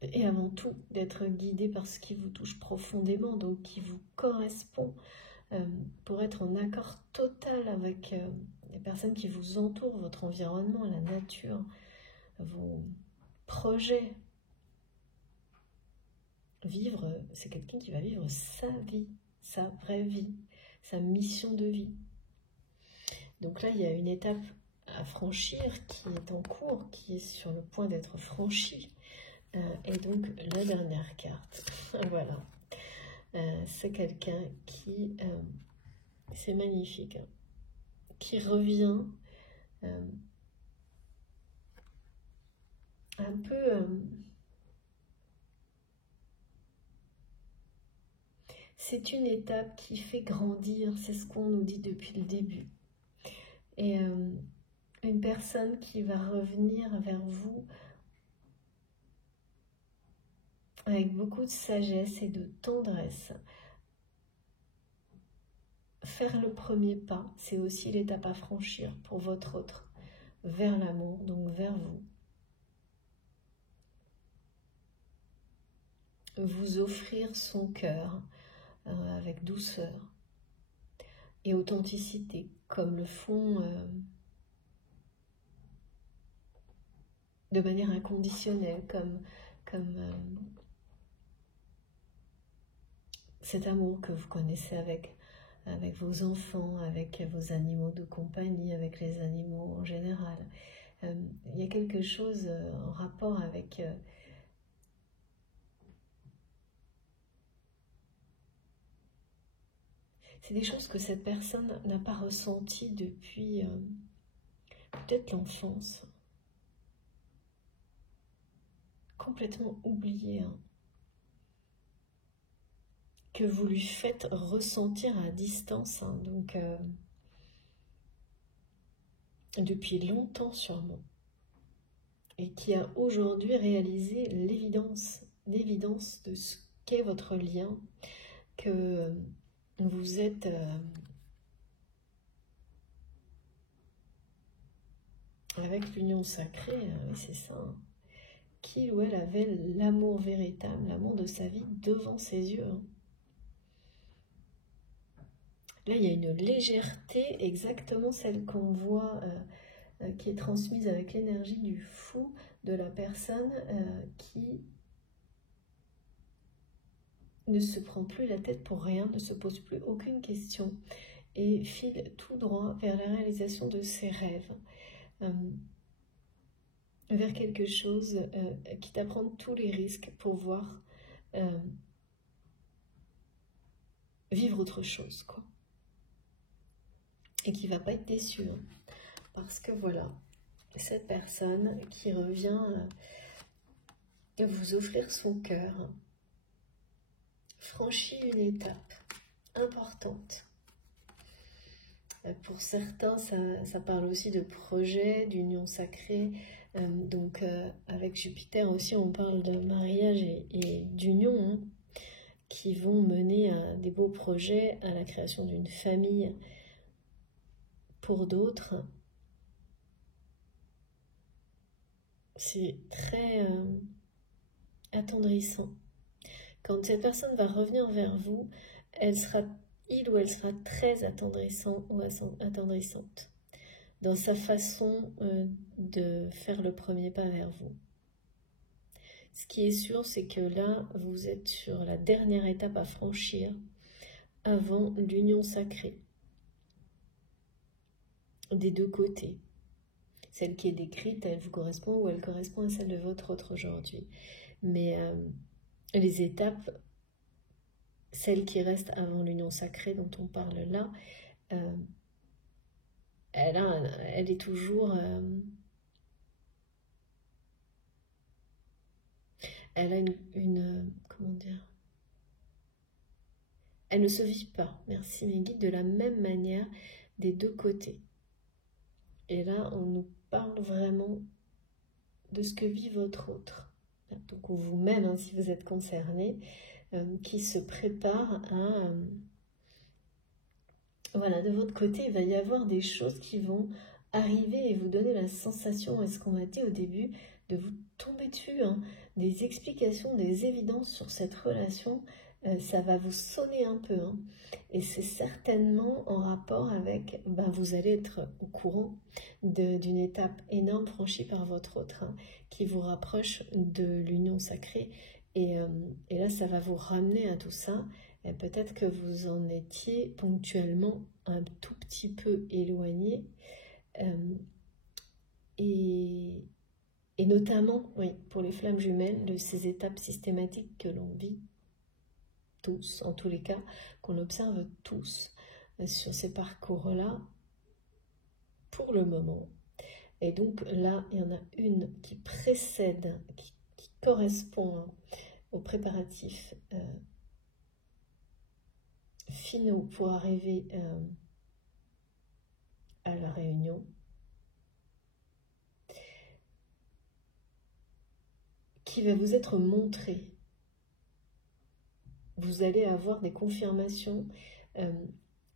et avant tout, d'être guidé par ce qui vous touche profondément, donc qui vous correspond, pour être en accord total avec les personnes qui vous entourent, votre environnement, la nature, vos projets. Vivre, c'est quelqu'un qui va vivre sa vie, sa vraie vie, sa mission de vie. Donc là, il y a une étape à franchir qui est en cours, qui est sur le point d'être franchie. Et donc, la dernière carte, voilà. C'est quelqu'un qui, c'est magnifique, hein, qui revient un peu... c'est une étape qui fait grandir, c'est ce qu'on nous dit depuis le début. Et une personne qui va revenir vers vous avec beaucoup de sagesse et de tendresse. Faire le premier pas, c'est aussi l'étape à franchir pour votre autre, vers l'amour, donc vers vous. Vous offrir son cœur avec douceur et authenticité, comme le font de manière inconditionnelle, comme cet amour que vous connaissez avec vos enfants, avec vos animaux de compagnie, avec les animaux en général. Il y a quelque chose en rapport avec c'est des choses que cette personne n'a pas ressenties depuis peut-être l'enfance. Complètement oubliées. Hein. Que vous lui faites ressentir à distance. Hein, donc, depuis longtemps sûrement. Et qui a aujourd'hui réalisé l'évidence de ce qu'est votre lien. Que vous êtes avec l'union sacrée, oui c'est ça, hein, qu'il ou elle avait l'amour véritable, l'amour de sa vie devant ses yeux. Hein. Là, il y a une légèreté, exactement celle qu'on voit, qui est transmise avec l'énergie du fou de la personne qui ne se prend plus la tête pour rien, ne se pose plus aucune question et file tout droit vers la réalisation de ses rêves, vers quelque chose qui t'apprend tous les risques pour voir vivre autre chose, quoi. Et qui va pas être déçu, hein, parce que voilà, cette personne qui revient vous offrir son cœur, franchit une étape importante. Pour certains, ça parle aussi de projet, d'union sacrée. Donc avec Jupiter aussi, on parle de mariage et d'union, hein, qui vont mener à des beaux projets, à la création d'une famille. Pour d'autres, c'est très attendrissant. Quand cette personne va revenir vers vous, elle sera il ou elle sera très attendrissant ou attendrissante dans sa façon de faire le premier pas vers vous. Ce qui est sûr, c'est que là, vous êtes sur la dernière étape à franchir avant l'union sacrée des deux côtés. Celle qui est décrite, elle vous correspond ou elle correspond à celle de votre autre aujourd'hui. Mais les étapes, celle qui reste avant l'union sacrée dont on parle là, elle est toujours... elle a comment dire, elle ne se vit pas, merci mes guides, de la même manière des deux côtés. Et là, on nous parle vraiment de ce que vit votre autre. Donc, ou vous-même, hein, si vous êtes concerné, qui se prépare à... voilà, de votre côté, il va y avoir des choses qui vont arriver et vous donner la sensation, est-ce qu'on m'a dit au début, de vous tomber dessus, hein, des explications, des évidences sur cette relation, ça va vous sonner un peu. Hein, et c'est certainement en rapport avec, vous allez être au courant d'une étape énorme franchie par votre autre, hein, qui vous rapproche de l'union sacrée. Et là, ça va vous ramener à tout ça. Peut-être que vous en étiez ponctuellement un tout petit peu éloigné. Et notamment, oui, pour les flammes jumelles, de ces étapes systématiques que l'on vit tous, en tous les cas, qu'on observe tous sur ces parcours-là, pour le moment. Et donc là, il y en a une qui précède, qui correspond aux préparatifs finaux pour arriver à la réunion, qui va vous être montrée. Vous allez avoir des confirmations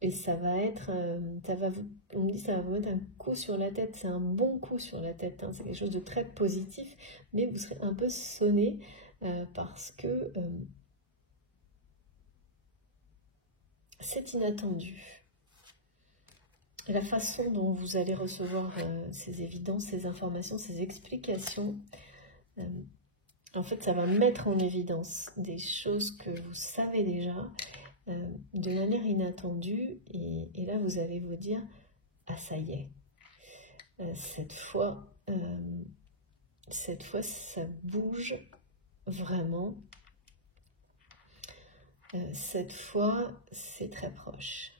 et ça va être, on me dit ça va vous mettre un coup sur la tête, c'est un bon coup sur la tête, hein, c'est quelque chose de très positif, mais vous serez un peu sonné parce que c'est inattendu. La façon dont vous allez recevoir ces évidences, ces informations, ces explications, en fait, ça va mettre en évidence des choses que vous savez déjà de manière inattendue. Et là, vous allez vous dire, ah ça y est, cette fois, ça bouge vraiment. Cette fois, c'est très proche.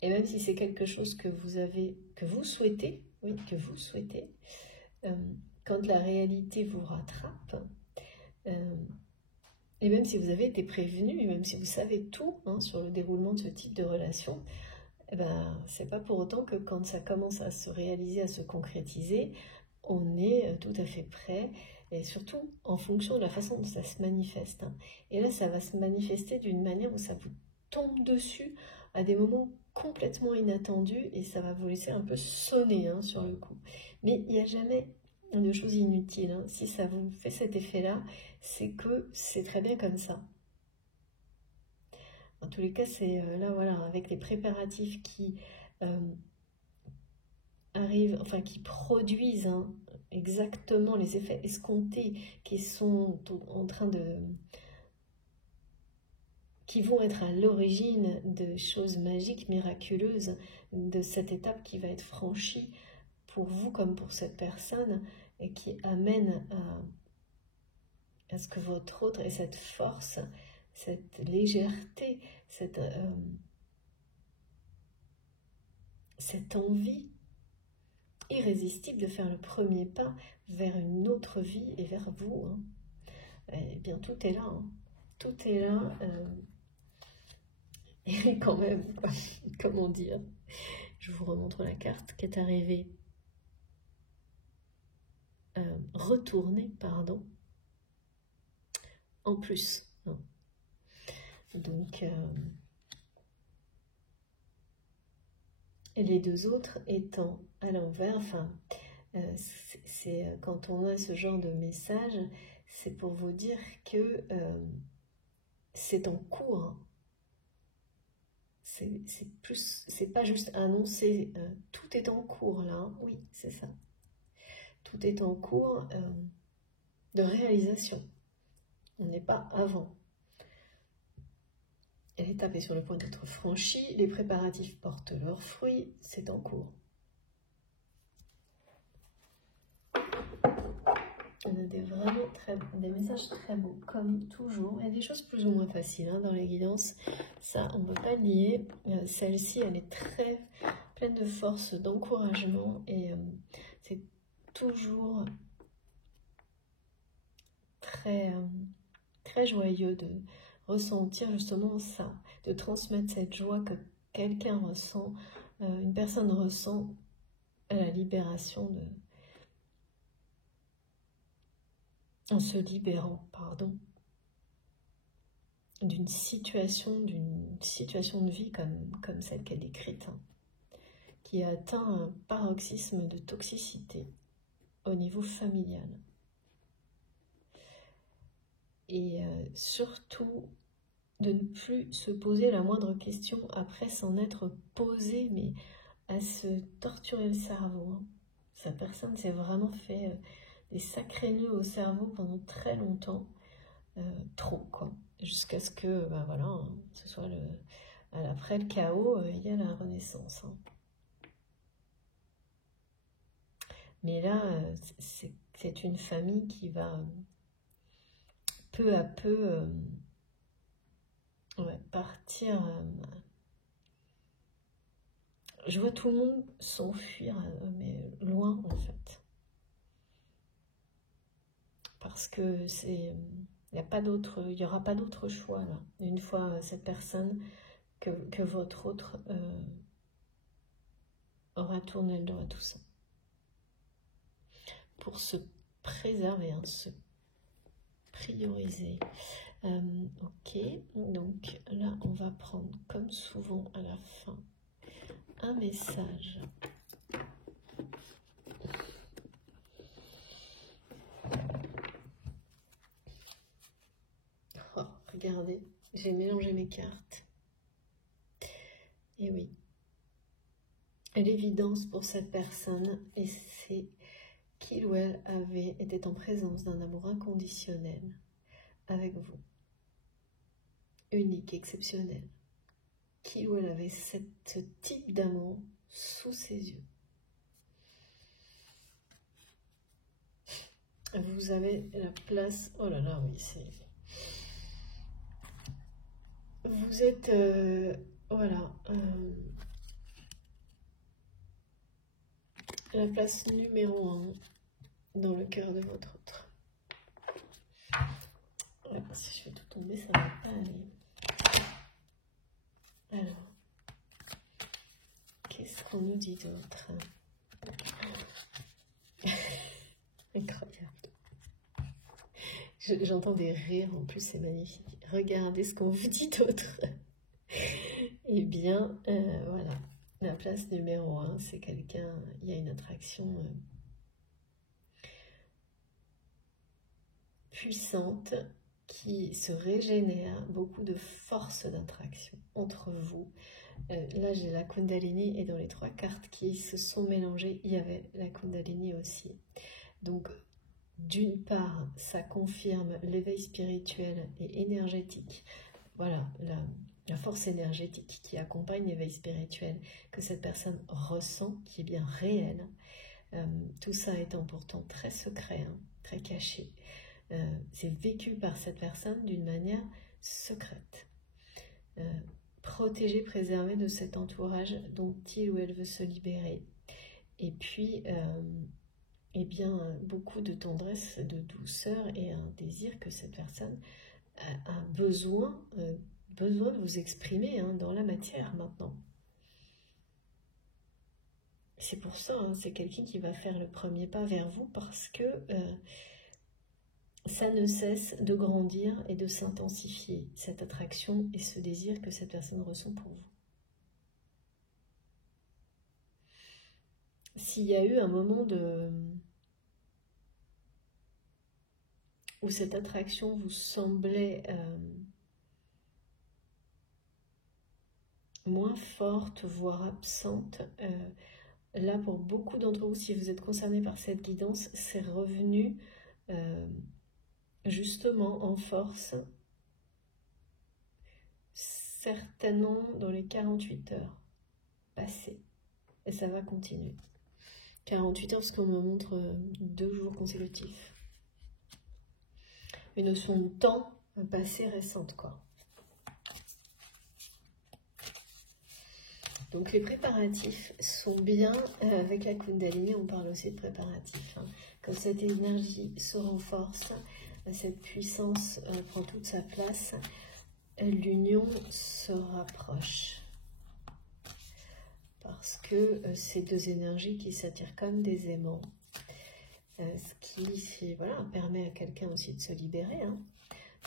Et même si c'est quelque chose que vous souhaitez, oui, que vous souhaitez, quand la réalité vous rattrape, et même si vous avez été prévenu, et même si vous savez tout hein, sur le déroulement de ce type de relation, c'est pas pour autant que quand ça commence à se réaliser, à se concrétiser, on est tout à fait prêt, et surtout en fonction de la façon dont ça se manifeste. Hein. Et là, ça va se manifester d'une manière où ça vous tombe dessus à des moments complètement inattendus et ça va vous laisser un peu sonner hein, sur le coup. Mais il n'y a jamais de choses inutiles. Hein. Si ça vous fait cet effet-là, c'est que c'est très bien comme ça. En tous les cas, c'est là, voilà, avec les préparatifs qui arrivent, enfin qui produisent hein, exactement les effets escomptés qui sont en train de... qui vont être à l'origine de choses magiques, miraculeuses, de cette étape qui va être franchie pour vous comme pour cette personne, et qui amène à ce que votre autre ait cette force, cette légèreté, cette envie irrésistible de faire le premier pas vers une autre vie et vers vous. Hein. Eh bien, tout est là. Hein. Tout est là. Et quand même, comment dire, je vous remontre la carte qui est arrivée. Retourner, pardon, en plus. Hein. Donc, les deux autres étant à l'envers, enfin, c'est quand on a ce genre de message, c'est pour vous dire que c'est en cours. Hein. C'est pas juste annoncer, tout est en cours là, hein. Oui, c'est ça. Tout est en cours de réalisation. On n'est pas avant. L'étape est sur le point d'être franchie, les préparatifs portent leurs fruits, c'est en cours. On a des messages très beaux, comme toujours. Il y a des choses plus ou moins faciles hein, dans les guidances, ça on ne peut pas nier. Celle-ci, elle est très pleine de force, d'encouragement, et c'est toujours très, très joyeux de ressentir justement ça, de transmettre cette joie que quelqu'un ressent, une personne ressent à la libération en se libérant, pardon, d'une situation de vie comme celle qu'elle décrite, hein, qui a atteint un paroxysme de toxicité au niveau familial. Et surtout, de ne plus se poser la moindre question après s'en être posé, mais à se torturer le cerveau. Hein. Cette personne s'est vraiment fait des sacrés nœuds au cerveau pendant très longtemps, trop quoi, jusqu'à ce que, ben voilà, hein, ce soit après le chaos, il y a la renaissance. Hein. Mais là, c'est une famille qui va peu à peu partir. Je vois tout le monde s'enfuir, mais loin en fait. Parce que il n'y aura pas d'autre choix là. Une fois cette personne que votre autre aura tourné le dos à tout ça. Pour se préserver, hein, se prioriser. Ok, donc là on va prendre comme souvent à la fin un message. Oh, regardez, j'ai mélangé mes cartes. Et oui, l'évidence pour cette personne, et c'est qu'il ou elle était en présence d'un amour inconditionnel avec vous, unique, exceptionnel, qu'il ou elle avait ce type d'amour sous ses yeux. Vous avez la place, oh là là, oui, c'est... Vous êtes, voilà, la place numéro 1 dans le cœur de votre autre. Ouais, si je fais tout tomber, ça ne va pas aller. Alors, qu'est-ce qu'on nous dit d'autre? Incroyable. J'entends des rires, en plus c'est magnifique. Regardez ce qu'on vous dit d'autre. Eh bien, voilà. La place numéro 1, c'est quelqu'un, il y a une attraction puissante qui se régénère, beaucoup de force d'attraction entre vous. Là, j'ai la Kundalini et dans les 3 cartes qui se sont mélangées, il y avait la Kundalini aussi. Donc, d'une part, ça confirme l'éveil spirituel et énergétique. Voilà, la force énergétique qui accompagne l'éveil spirituel que cette personne ressent, qui est bien réel. Tout ça étant pourtant très secret, hein, très caché. C'est vécu par cette personne d'une manière secrète. Protégée, préservée de cet entourage dont il ou elle veut se libérer. Et puis, eh bien, beaucoup de tendresse, de douceur et un désir que cette personne a besoin de vous exprimer hein, dans la matière maintenant. C'est pour ça, hein, c'est quelqu'un qui va faire le premier pas vers vous parce que ça ne cesse de grandir et de s'intensifier, cette attraction et ce désir que cette personne ressent pour vous. S'il y a eu un moment où cette attraction vous semblait moins forte, voire absente. Là, pour beaucoup d'entre vous, si vous êtes concernés par cette guidance, c'est revenu justement en force, certainement dans les 48 heures passées. Et ça va continuer. 48 heures, parce qu'on me montre 2 jours consécutifs. Une notion de temps passé récente, quoi. Donc les préparatifs sont bien, avec la Kundalini, on parle aussi de préparatifs. Hein. Quand cette énergie se renforce, cette puissance prend toute sa place, l'union se rapproche. Parce que ces 2 énergies qui s'attirent comme des aimants, ce qui voilà, permet à quelqu'un aussi de se libérer, hein,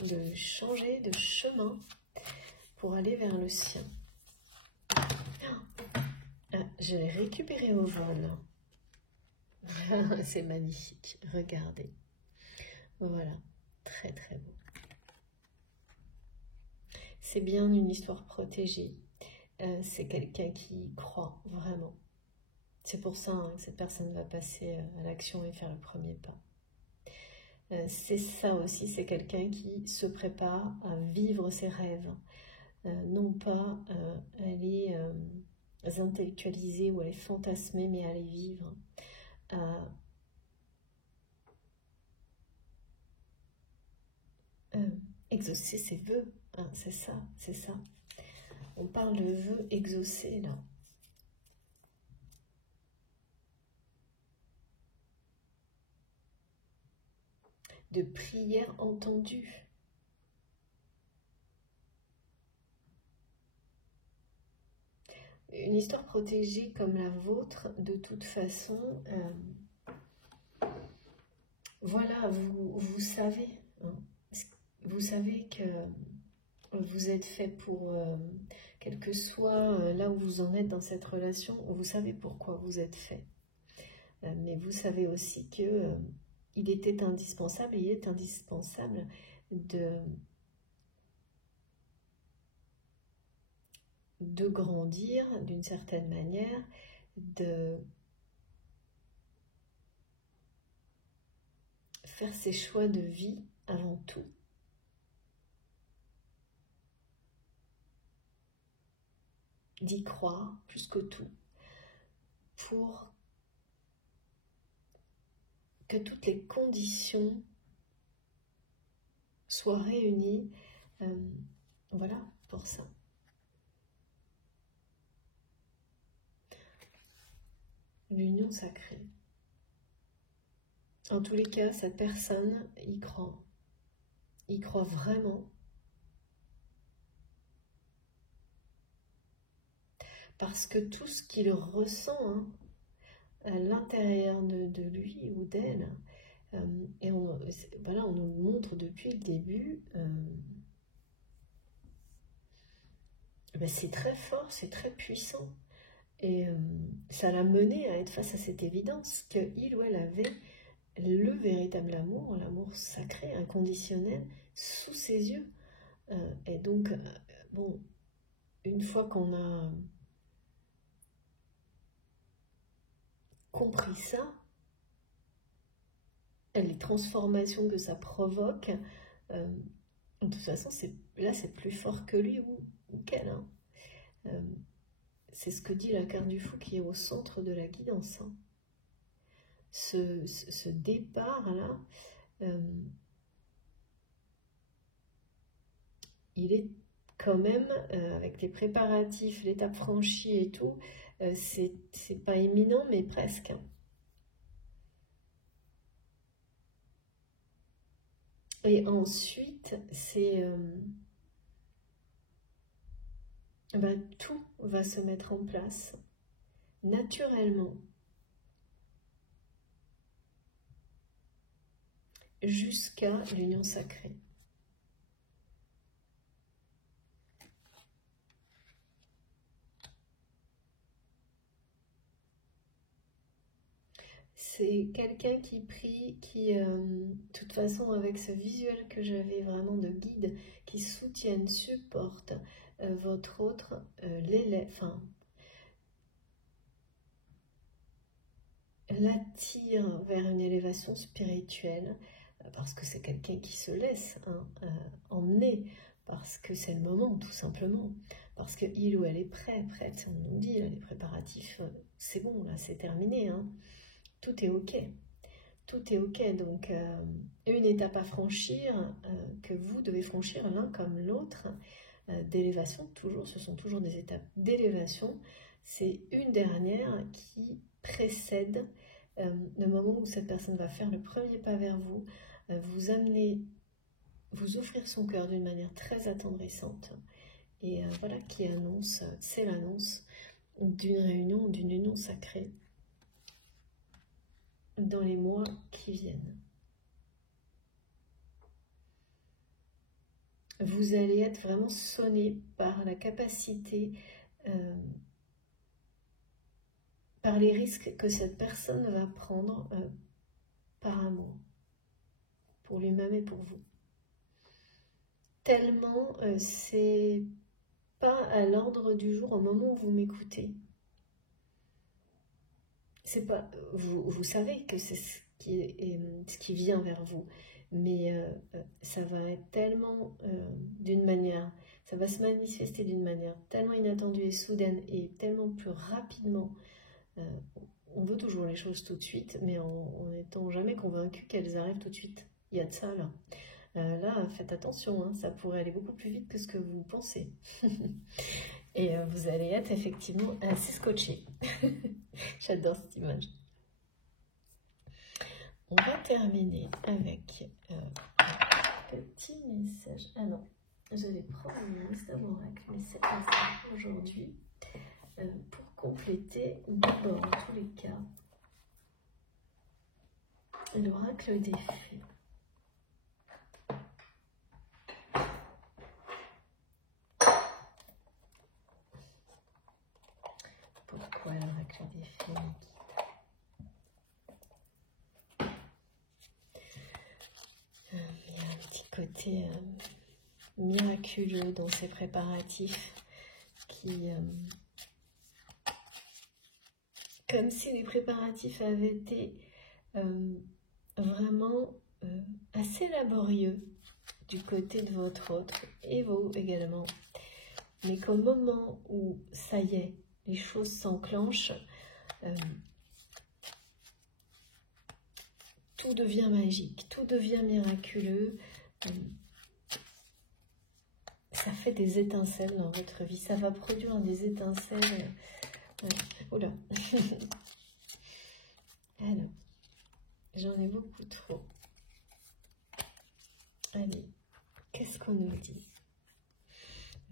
de changer de chemin pour aller vers le sien. Je l'ai récupéré au vol. C'est magnifique. Regardez. Voilà. Très très beau. C'est bien une histoire protégée. C'est quelqu'un qui croit vraiment. C'est pour ça que cette personne va passer à l'action et faire le premier pas. C'est ça aussi, c'est quelqu'un qui se prépare à vivre ses rêves. Non pas à les intellectualiser ou à les fantasmer, mais à les vivre. Exaucer ses vœux, hein, c'est ça, c'est ça. On parle de vœux exaucés là. De prières entendues. Une histoire protégée comme la vôtre, de toute façon, voilà, vous savez, hein, vous savez que vous êtes fait pour, quel que soit là où vous en êtes dans cette relation, vous savez pourquoi vous êtes fait. Mais vous savez aussi que il était indispensable, il est indispensable de grandir d'une certaine manière, de faire ses choix de vie avant tout. D'y croire plus que tout, pour que toutes les conditions soient réunies, voilà, pour ça. L'union sacrée. En tous les cas, cette personne y croit. Il croit vraiment. Parce que tout ce qu'il ressent à l'intérieur de lui ou d'elle, et voilà, on nous le montre depuis le début, ben c'est très fort, c'est très puissant. Et ça l'a mené à être face à cette évidence qu'il ou elle avait le véritable amour, l'amour sacré, inconditionnel, sous ses yeux. Et donc, bon, une fois qu'on a compris ça, les transformations que ça provoque, de toute façon, là, c'est plus fort que lui ou qu'elle. Hein. C'est ce que dit la carte du fou qui est au centre de la guidance. Hein. Ce départ-là, il est quand même, avec les préparatifs, l'étape franchie et tout, c'est pas imminent, mais presque. Et ensuite, c'est... tout va se mettre en place naturellement jusqu'à l'union sacrée. C'est quelqu'un qui prie, qui, de toute façon, avec ce visuel que j'avais vraiment de guide, qui soutiennent, supportent, votre autre l'attire vers une élévation spirituelle, parce que c'est quelqu'un qui se laisse emmener, parce que c'est le moment, tout simplement, parce qu'il ou elle est prête, on nous dit, là, les préparatifs, c'est bon, là, c'est terminé, hein. Tout est ok. Tout est ok, donc une étape à franchir, que vous devez franchir l'un comme l'autre, d'élévation, toujours, ce sont toujours des étapes d'élévation. C'est une dernière qui précède le moment où cette personne va faire le premier pas vers vous, vous amener, vous offrir son cœur d'une manière très attendrissante, et voilà, qui annonce, c'est l'annonce d'une réunion, d'une union sacrée dans les mois qui viennent. Vous allez être vraiment sonné par la capacité, par les risques que cette personne va prendre par amour, pour lui-même et pour vous. Tellement c'est pas à l'ordre du jour au moment où vous m'écoutez. C'est pas, vous savez que c'est ce qui vient vers vous, mais ça va être tellement d'une manière, ça va se manifester d'une manière tellement inattendue et soudaine et tellement plus rapidement. On veut toujours les choses tout de suite, mais en n'étant jamais convaincu qu'elles arrivent tout de suite. Il y a de ça là. Là, faites attention, hein, ça pourrait aller beaucoup plus vite que ce que vous pensez. Et vous allez être effectivement assez scotché. J'adore cette image. On va terminer avec un petit message. Ah non, j'avais promis un mystère oracle, mais c'est pas ça aujourd'hui. Pour compléter, d'abord, en tous les cas, l'oracle des fées. Pourquoi l'oracle des fées me guide? Il y a un petit côté miraculeux dans ces préparatifs qui... comme si les préparatifs avaient été vraiment assez laborieux du côté de votre autre, et vous également. Mais qu'au moment où, ça y est, les choses s'enclenchent, tout devient magique, tout devient miraculeux. Ça fait des étincelles dans votre vie, ça va produire des étincelles. Oula. Alors, j'en ai beaucoup trop. Allez, qu'est-ce qu'on nous dit?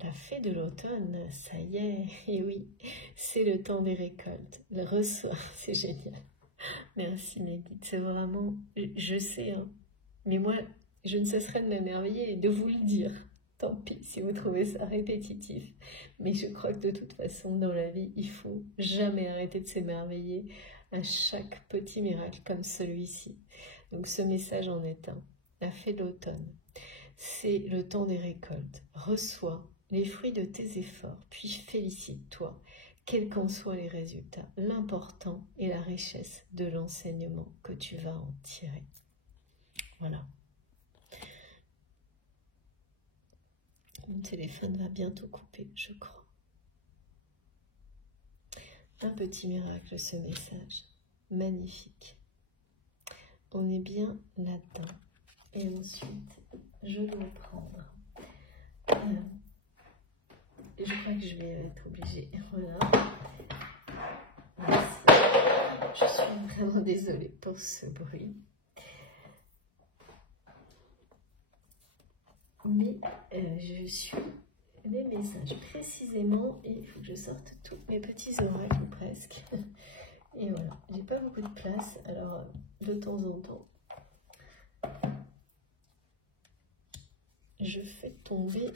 La fée de l'automne, ça y est, et oui, c'est le temps des récoltes. Le ressort, c'est génial. Merci mes guides, c'est vraiment, je sais, hein, mais moi, je ne cesserai de m'émerveiller et de vous le dire. Tant pis si vous trouvez ça répétitif. Mais je crois que de toute façon, dans la vie, il faut jamais arrêter de s'émerveiller à chaque petit miracle comme celui-ci. Donc ce message en est un. La fée de l'automne, c'est le temps des récoltes. Reçois les fruits de tes efforts, puis félicite-toi, quels qu'en soient les résultats. L'important est la richesse de l'enseignement que tu vas en tirer. Voilà. Mon téléphone va bientôt couper, je crois. Un petit miracle, ce message. Magnifique. On est bien là-dedans. Et ensuite, je dois prendre. Je crois que je vais être obligée. Voilà. Merci. Je suis vraiment désolée pour ce bruit. Mais je suis les messages précisément et il faut que je sorte tous mes petits oracles ou presque. Et voilà, j'ai pas beaucoup de place, alors de temps en temps, je fais tomber,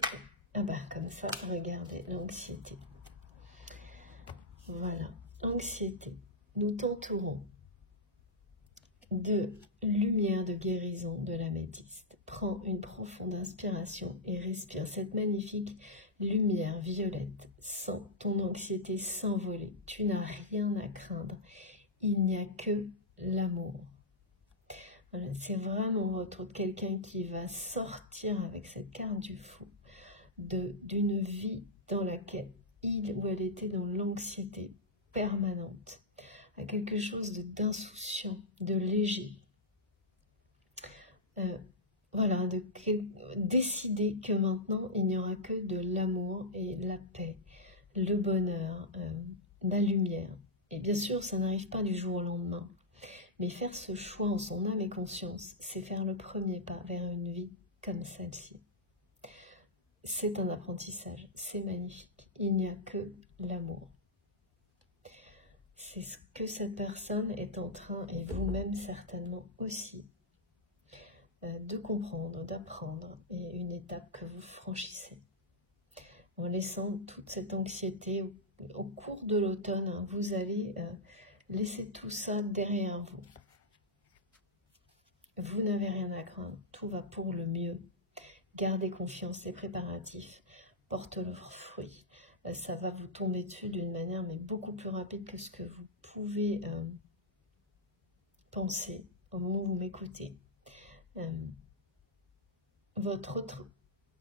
ah bah comme ça, regardez, l'anxiété. Voilà, anxiété, nous t'entourons de lumière de guérison de l'améthyste. Prends une profonde inspiration et respire cette magnifique lumière violette. Sens ton anxiété s'envoler. Tu n'as rien à craindre. Il n'y a que l'amour. Voilà, c'est vraiment votre quelqu'un qui va sortir avec cette carte du fou d'une vie dans laquelle il ou elle était dans l'anxiété permanente, à quelque chose d'insouciant, de léger. Voilà, décider que maintenant il n'y aura que de l'amour et la paix, le bonheur, la lumière. Et bien sûr, ça n'arrive pas du jour au lendemain, mais faire ce choix en son âme et conscience, c'est faire le premier pas vers une vie comme celle-ci. C'est un apprentissage, c'est magnifique. Il n'y a que l'amour. C'est ce que cette personne est en train, et vous-même certainement aussi, de comprendre, d'apprendre, et une étape que vous franchissez. En laissant toute cette anxiété au cours de l'automne, hein, vous allez laisser tout ça derrière vous. Vous n'avez rien à craindre, tout va pour le mieux. Gardez confiance, les préparatifs portent leurs fruits. Ça va vous tomber dessus d'une manière mais beaucoup plus rapide que ce que vous pouvez penser au moment où vous m'écoutez. Votre autre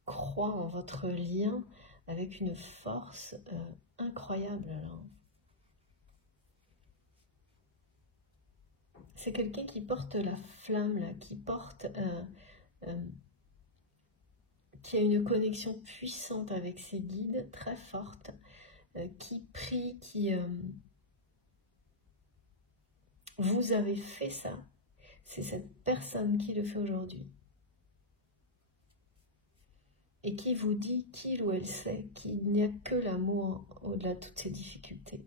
croit en votre lien avec une force incroyable. C'est quelqu'un qui porte la flamme, là, qui porte... qui a une connexion puissante avec ses guides, très forte, qui prie, qui... vous avez fait ça. C'est cette personne qui le fait aujourd'hui. Et qui vous dit qu'il ou elle sait qu'il n'y a que l'amour au-delà de toutes ces difficultés.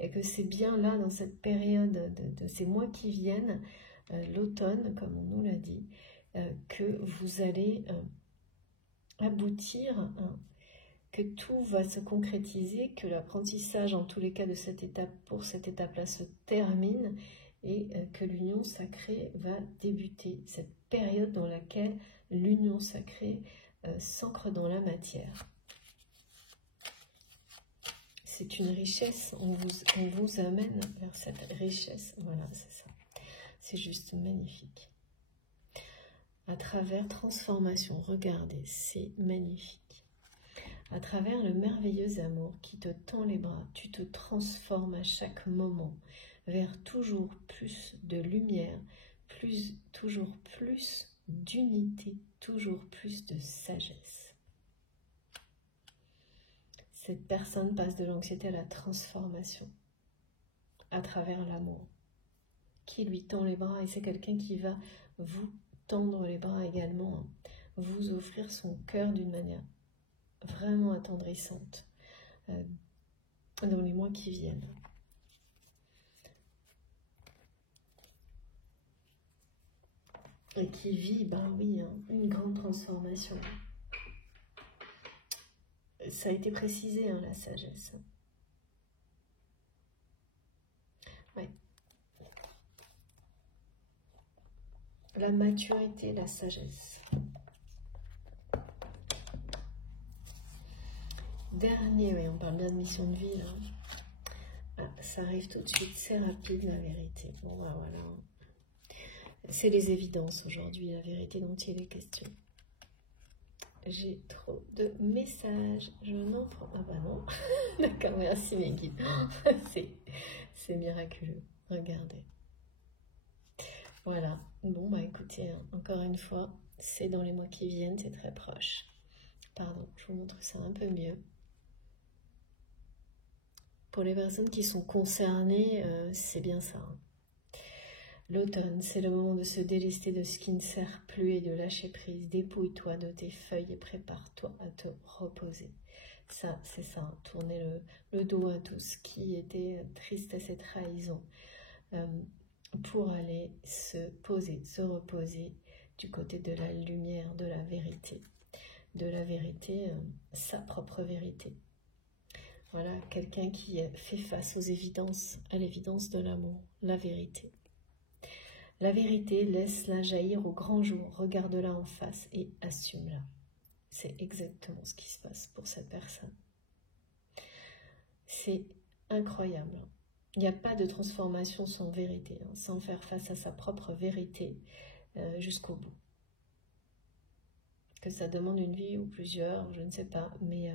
Et que c'est bien là, dans cette période de ces mois qui viennent, l'automne, comme on nous l'a dit, que vous allez aboutir, hein, que tout va se concrétiser, que l'apprentissage, en tous les cas de cette étape, pour cette étape-là, se termine et que l'union sacrée va débuter. Cette période dans laquelle l'union sacrée s'ancre dans la matière. C'est une richesse, on vous amène vers cette richesse. Voilà, c'est ça. C'est juste magnifique. À travers transformation, regardez, c'est magnifique. À travers le merveilleux amour qui te tend les bras, tu te transformes à chaque moment vers toujours plus de lumière, toujours plus d'unité, toujours plus de sagesse. Cette personne passe de l'anxiété à la transformation à travers l'amour qui lui tend les bras, et c'est quelqu'un qui va vous tendre les bras également, hein, vous offrir son cœur d'une manière vraiment attendrissante dans les mois qui viennent. Et qui vit, ben oui, hein, une grande transformation. Ça a été précisé, hein, la sagesse. Ouais. La maturité, la sagesse. Dernier, oui, on parle bien de mission de vie, là. Ah, ça arrive tout de suite, c'est rapide, la vérité. Bon, ben voilà. C'est les évidences aujourd'hui, la vérité dont il est question. J'ai trop de messages. Je n'en prends pas. Ah bah non. D'accord, merci mes guides. C'est miraculeux. Regardez. Voilà. Bon, bah écoutez, hein, encore une fois, c'est dans les mois qui viennent, c'est très proche. Pardon, je vous montre ça un peu mieux. Pour les personnes qui sont concernées, c'est bien ça. Hein. L'automne, c'est le moment de se délester de ce qui ne sert plus et de lâcher prise. Dépouille-toi de tes feuilles et prépare-toi à te reposer. Ça, c'est ça, tourner le dos à tout ce qui était tristesse et trahison pour aller se poser, se reposer du côté de la lumière, de la vérité. De la vérité, sa propre vérité. Voilà, quelqu'un qui fait face aux évidences, à l'évidence de l'amour, la vérité. La vérité, laisse-la jaillir au grand jour, regarde-la en face et assume-la. C'est exactement ce qui se passe pour cette personne. C'est incroyable. Il n'y a pas de transformation sans vérité, sans faire face à sa propre vérité jusqu'au bout. Que ça demande une vie ou plusieurs, je ne sais pas, mais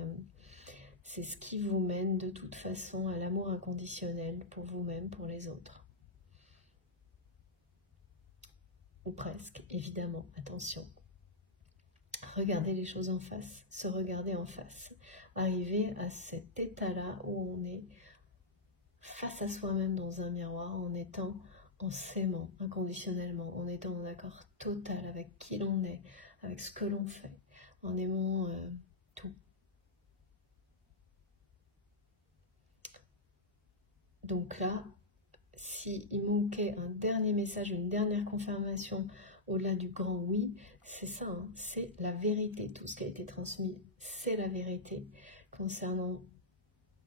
c'est ce qui vous mène de toute façon à l'amour inconditionnel pour vous-même, pour les autres. Ou presque, évidemment, attention. Regardez les choses en face, se regarder en face, arriver à cet état-là où on est face à soi-même dans un miroir, en s'aimant inconditionnellement, en étant en accord total avec qui l'on est, avec ce que l'on fait, en aimant tout. Donc là, s'il manquait un dernier message, une dernière confirmation au-delà du grand oui, c'est ça, c'est la vérité. Tout ce qui a été transmis, c'est la vérité concernant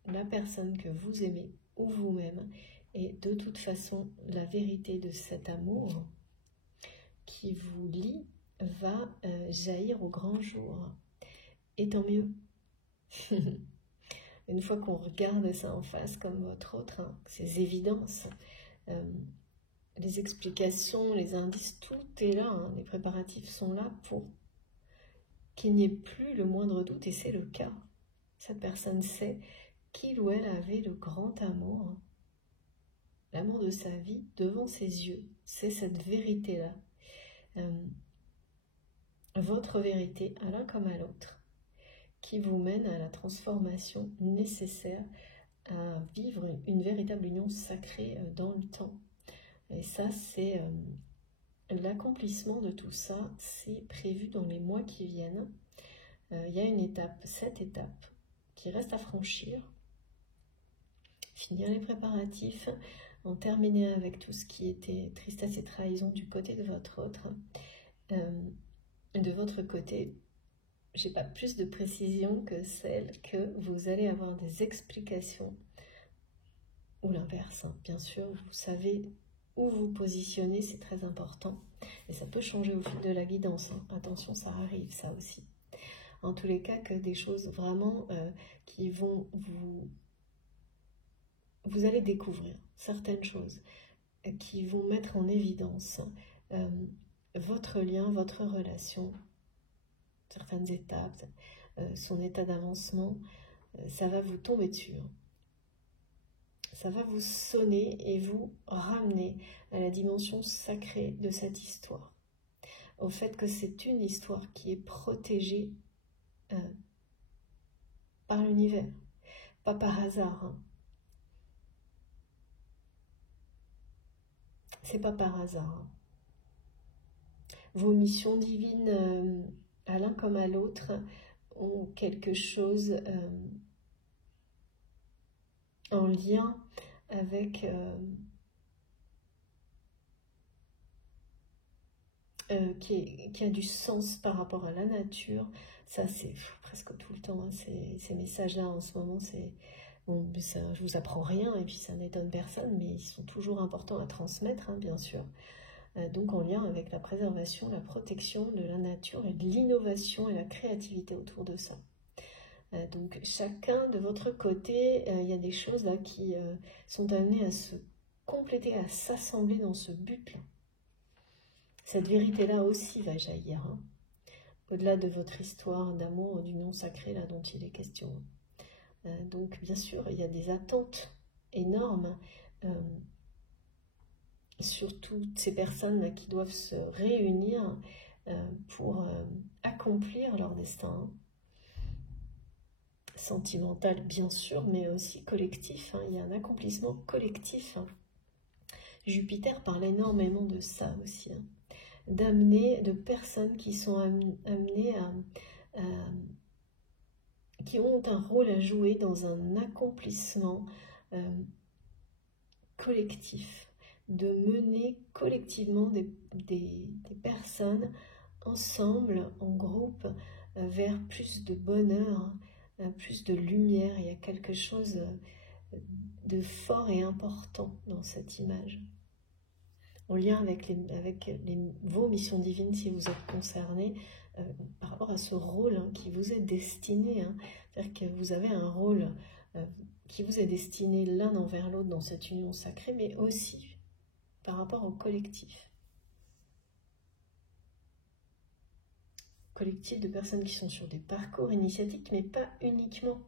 la personne que vous aimez ou vous-même. Et de toute façon, la vérité de cet amour qui vous lie va jaillir au grand jour. Et tant mieux. Une fois qu'on regarde ça en face comme votre autre, ces évidences, les explications, les indices, tout est là, les préparatifs sont là pour qu'il n'y ait plus le moindre doute, et c'est le cas. Cette personne sait qu'il ou elle avait le grand amour, l'amour de sa vie devant ses yeux. C'est cette vérité-là, votre vérité à l'un comme à l'autre, qui vous mène à la transformation nécessaire à vivre une véritable union sacrée dans le temps. Et ça, c'est l'accomplissement de tout ça, c'est prévu dans les mois qui viennent. Il y a une étape, cette étape, qui reste à franchir. Finir les préparatifs, en terminer avec tout ce qui était tristesse et trahison du côté de votre autre. De votre côté, j'ai pas plus de précision que celle que vous allez avoir des explications, ou l'inverse, bien sûr, vous savez où vous positionnez, c'est très important, et ça peut changer au fil de la guidance, attention, ça arrive, ça aussi. En tous les cas, que des choses vraiment qui vont vous allez découvrir certaines choses qui vont mettre en évidence votre lien, votre relation, certaines étapes, son état d'avancement, ça va vous tomber dessus. Ça va vous sonner et vous ramener à la dimension sacrée de cette histoire. Au fait que c'est une histoire qui est protégée par l'univers, pas par hasard. C'est pas par hasard. Vos missions divines, à l'un comme à l'autre, ont quelque chose en lien avec qui a du sens par rapport à la nature. Ça, c'est presque tout le temps, ces messages-là en ce moment, c'est bon, ça, je vous apprends rien et puis ça n'étonne personne, mais ils sont toujours importants à transmettre, bien sûr. Donc en lien avec la préservation, la protection de la nature et de l'innovation et la créativité autour de ça. Donc chacun de votre côté, il y a des choses là qui sont amenées à se compléter, à s'assembler dans ce but-là. Cette vérité-là aussi va jaillir, au-delà de votre histoire d'amour, d'union sacrée là dont il est question. Donc bien sûr, il y a des attentes énormes sur toutes ces personnes là, qui doivent se réunir pour accomplir leur destin sentimental bien sûr, mais aussi collectif. Il y a un accomplissement collectif. Jupiter parle énormément de ça aussi, d'amener de personnes qui sont amenées qui ont un rôle à jouer dans un accomplissement collectif, de mener collectivement des personnes ensemble, en groupe, vers plus de bonheur, plus de lumière. Il y a quelque chose de fort et important dans cette image. en lien avec, vos missions divines si vous êtes concerné par rapport à ce rôle qui vous est destiné. C'est-à-dire que vous avez un rôle qui vous est destiné l'un envers l'autre dans cette union sacrée, mais aussi par rapport au collectif. Collectif de personnes qui sont sur des parcours initiatiques, mais pas uniquement.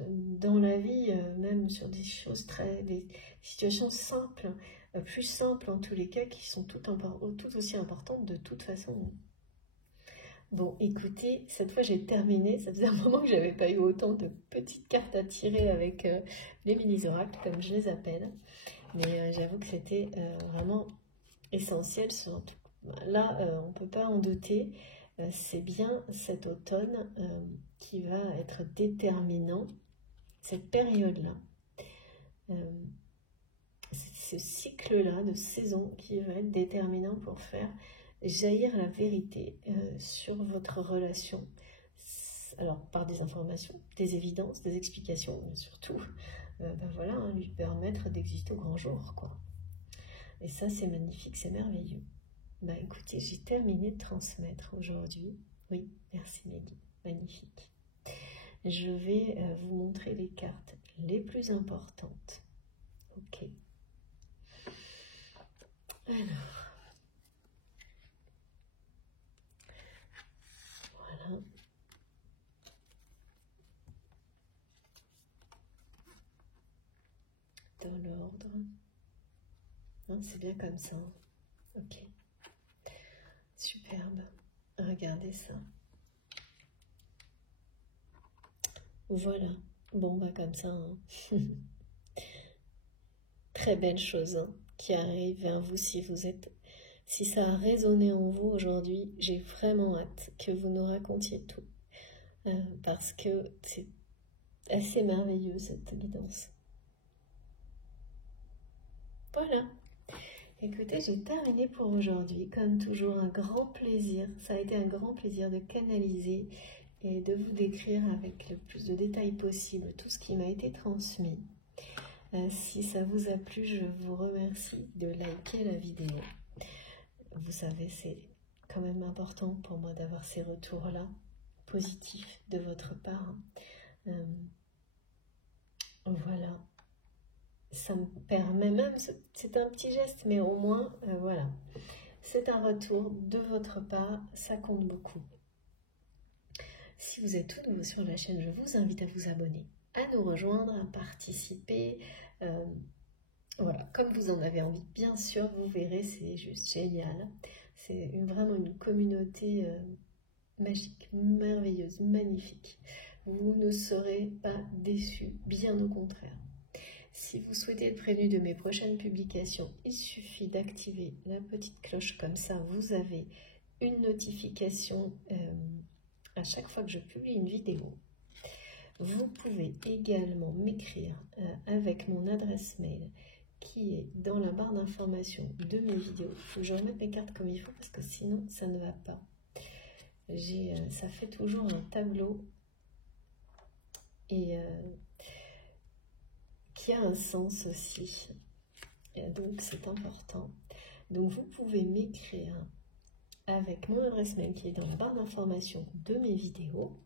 Dans la vie, même sur des choses des situations simples, plus simples en tous les cas, qui sont tout aussi importantes de toute façon. Bon, écoutez, cette fois j'ai terminé. Ça faisait un moment que j'avais pas eu autant de petites cartes à tirer avec les mini-oracles, comme je les appelle. Mais j'avoue que c'était vraiment essentiel. Là, on ne peut pas en douter. C'est bien cet automne qui va être déterminant, cette période-là, ce cycle-là de saison qui va être déterminant pour faire jaillir la vérité sur votre relation. Alors, par des informations, des évidences, des explications, mais surtout, voilà, lui permettre d'exister au grand jour, quoi. Et ça, c'est magnifique, c'est merveilleux. Bah écoutez, j'ai terminé de transmettre aujourd'hui. Oui, merci Maggie, magnifique. Je vais vous montrer les cartes les plus importantes. Ok. Alors. Voilà. Dans l'ordre. C'est bien comme ça. Ok. Superbe. Regardez ça. Voilà. Bon, bah comme ça. Très belle chose qui arrive vers vous si ça a résonné en vous aujourd'hui. J'ai vraiment hâte que vous nous racontiez tout. Parce que c'est assez merveilleux cette guidance. Voilà. Écoutez, j'ai terminé pour aujourd'hui. Comme toujours, un grand plaisir. Ça a été un grand plaisir de canaliser et de vous décrire avec le plus de détails possible tout ce qui m'a été transmis. Si ça vous a plu, je vous remercie de liker la vidéo. Vous savez, c'est quand même important pour moi d'avoir ces retours-là, positifs de votre part. Voilà. Ça me permet même, c'est un petit geste, mais au moins, voilà. C'est un retour de votre part, ça compte beaucoup. Si vous êtes tout nouveau sur la chaîne, je vous invite à vous abonner, à nous rejoindre, à participer. Voilà, comme vous en avez envie, bien sûr, vous verrez, c'est juste génial. C'est vraiment une communauté magique, merveilleuse, magnifique. Vous ne serez pas déçus, bien au contraire. Si vous souhaitez être prévenu de mes prochaines publications, il suffit d'activer la petite cloche, comme ça vous avez une notification à chaque fois que je publie une vidéo. Vous pouvez également m'écrire avec mon adresse mail qui est dans la barre d'information de mes vidéos. Il faut que je remette mes cartes comme il faut parce que sinon ça ne va pas. Ça fait toujours un tableau et qui a un sens aussi. Et donc c'est important. Donc vous pouvez m'écrire avec mon adresse mail qui est dans la barre d'information de mes vidéos.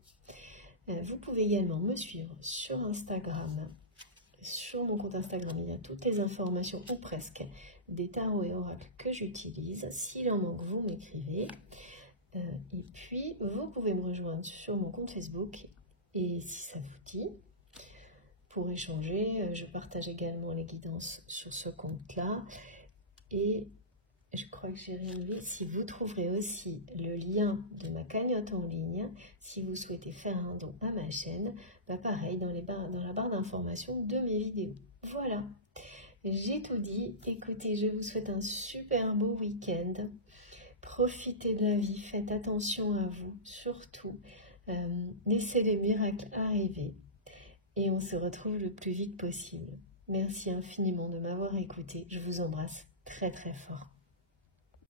Vous pouvez également me suivre sur Instagram. Sur mon compte Instagram, il y a toutes les informations, ou presque, des tarots et oracles que j'utilise. S'il en manque, vous m'écrivez. Et puis, vous pouvez me rejoindre sur mon compte Facebook. Et si ça vous dit, pour échanger, je partage également les guidances sur ce compte-là. Et je crois que j'ai rien oublié. Si vous trouverez aussi le lien de ma cagnotte en ligne, si vous souhaitez faire un don à ma chaîne, bah pareil, dans la barre d'information de mes vidéos. Voilà, j'ai tout dit. Écoutez, je vous souhaite un super beau week-end. Profitez de la vie, faites attention à vous, surtout. Laissez les miracles arriver. Et on se retrouve le plus vite possible. Merci infiniment de m'avoir écouté. Je vous embrasse très très fort.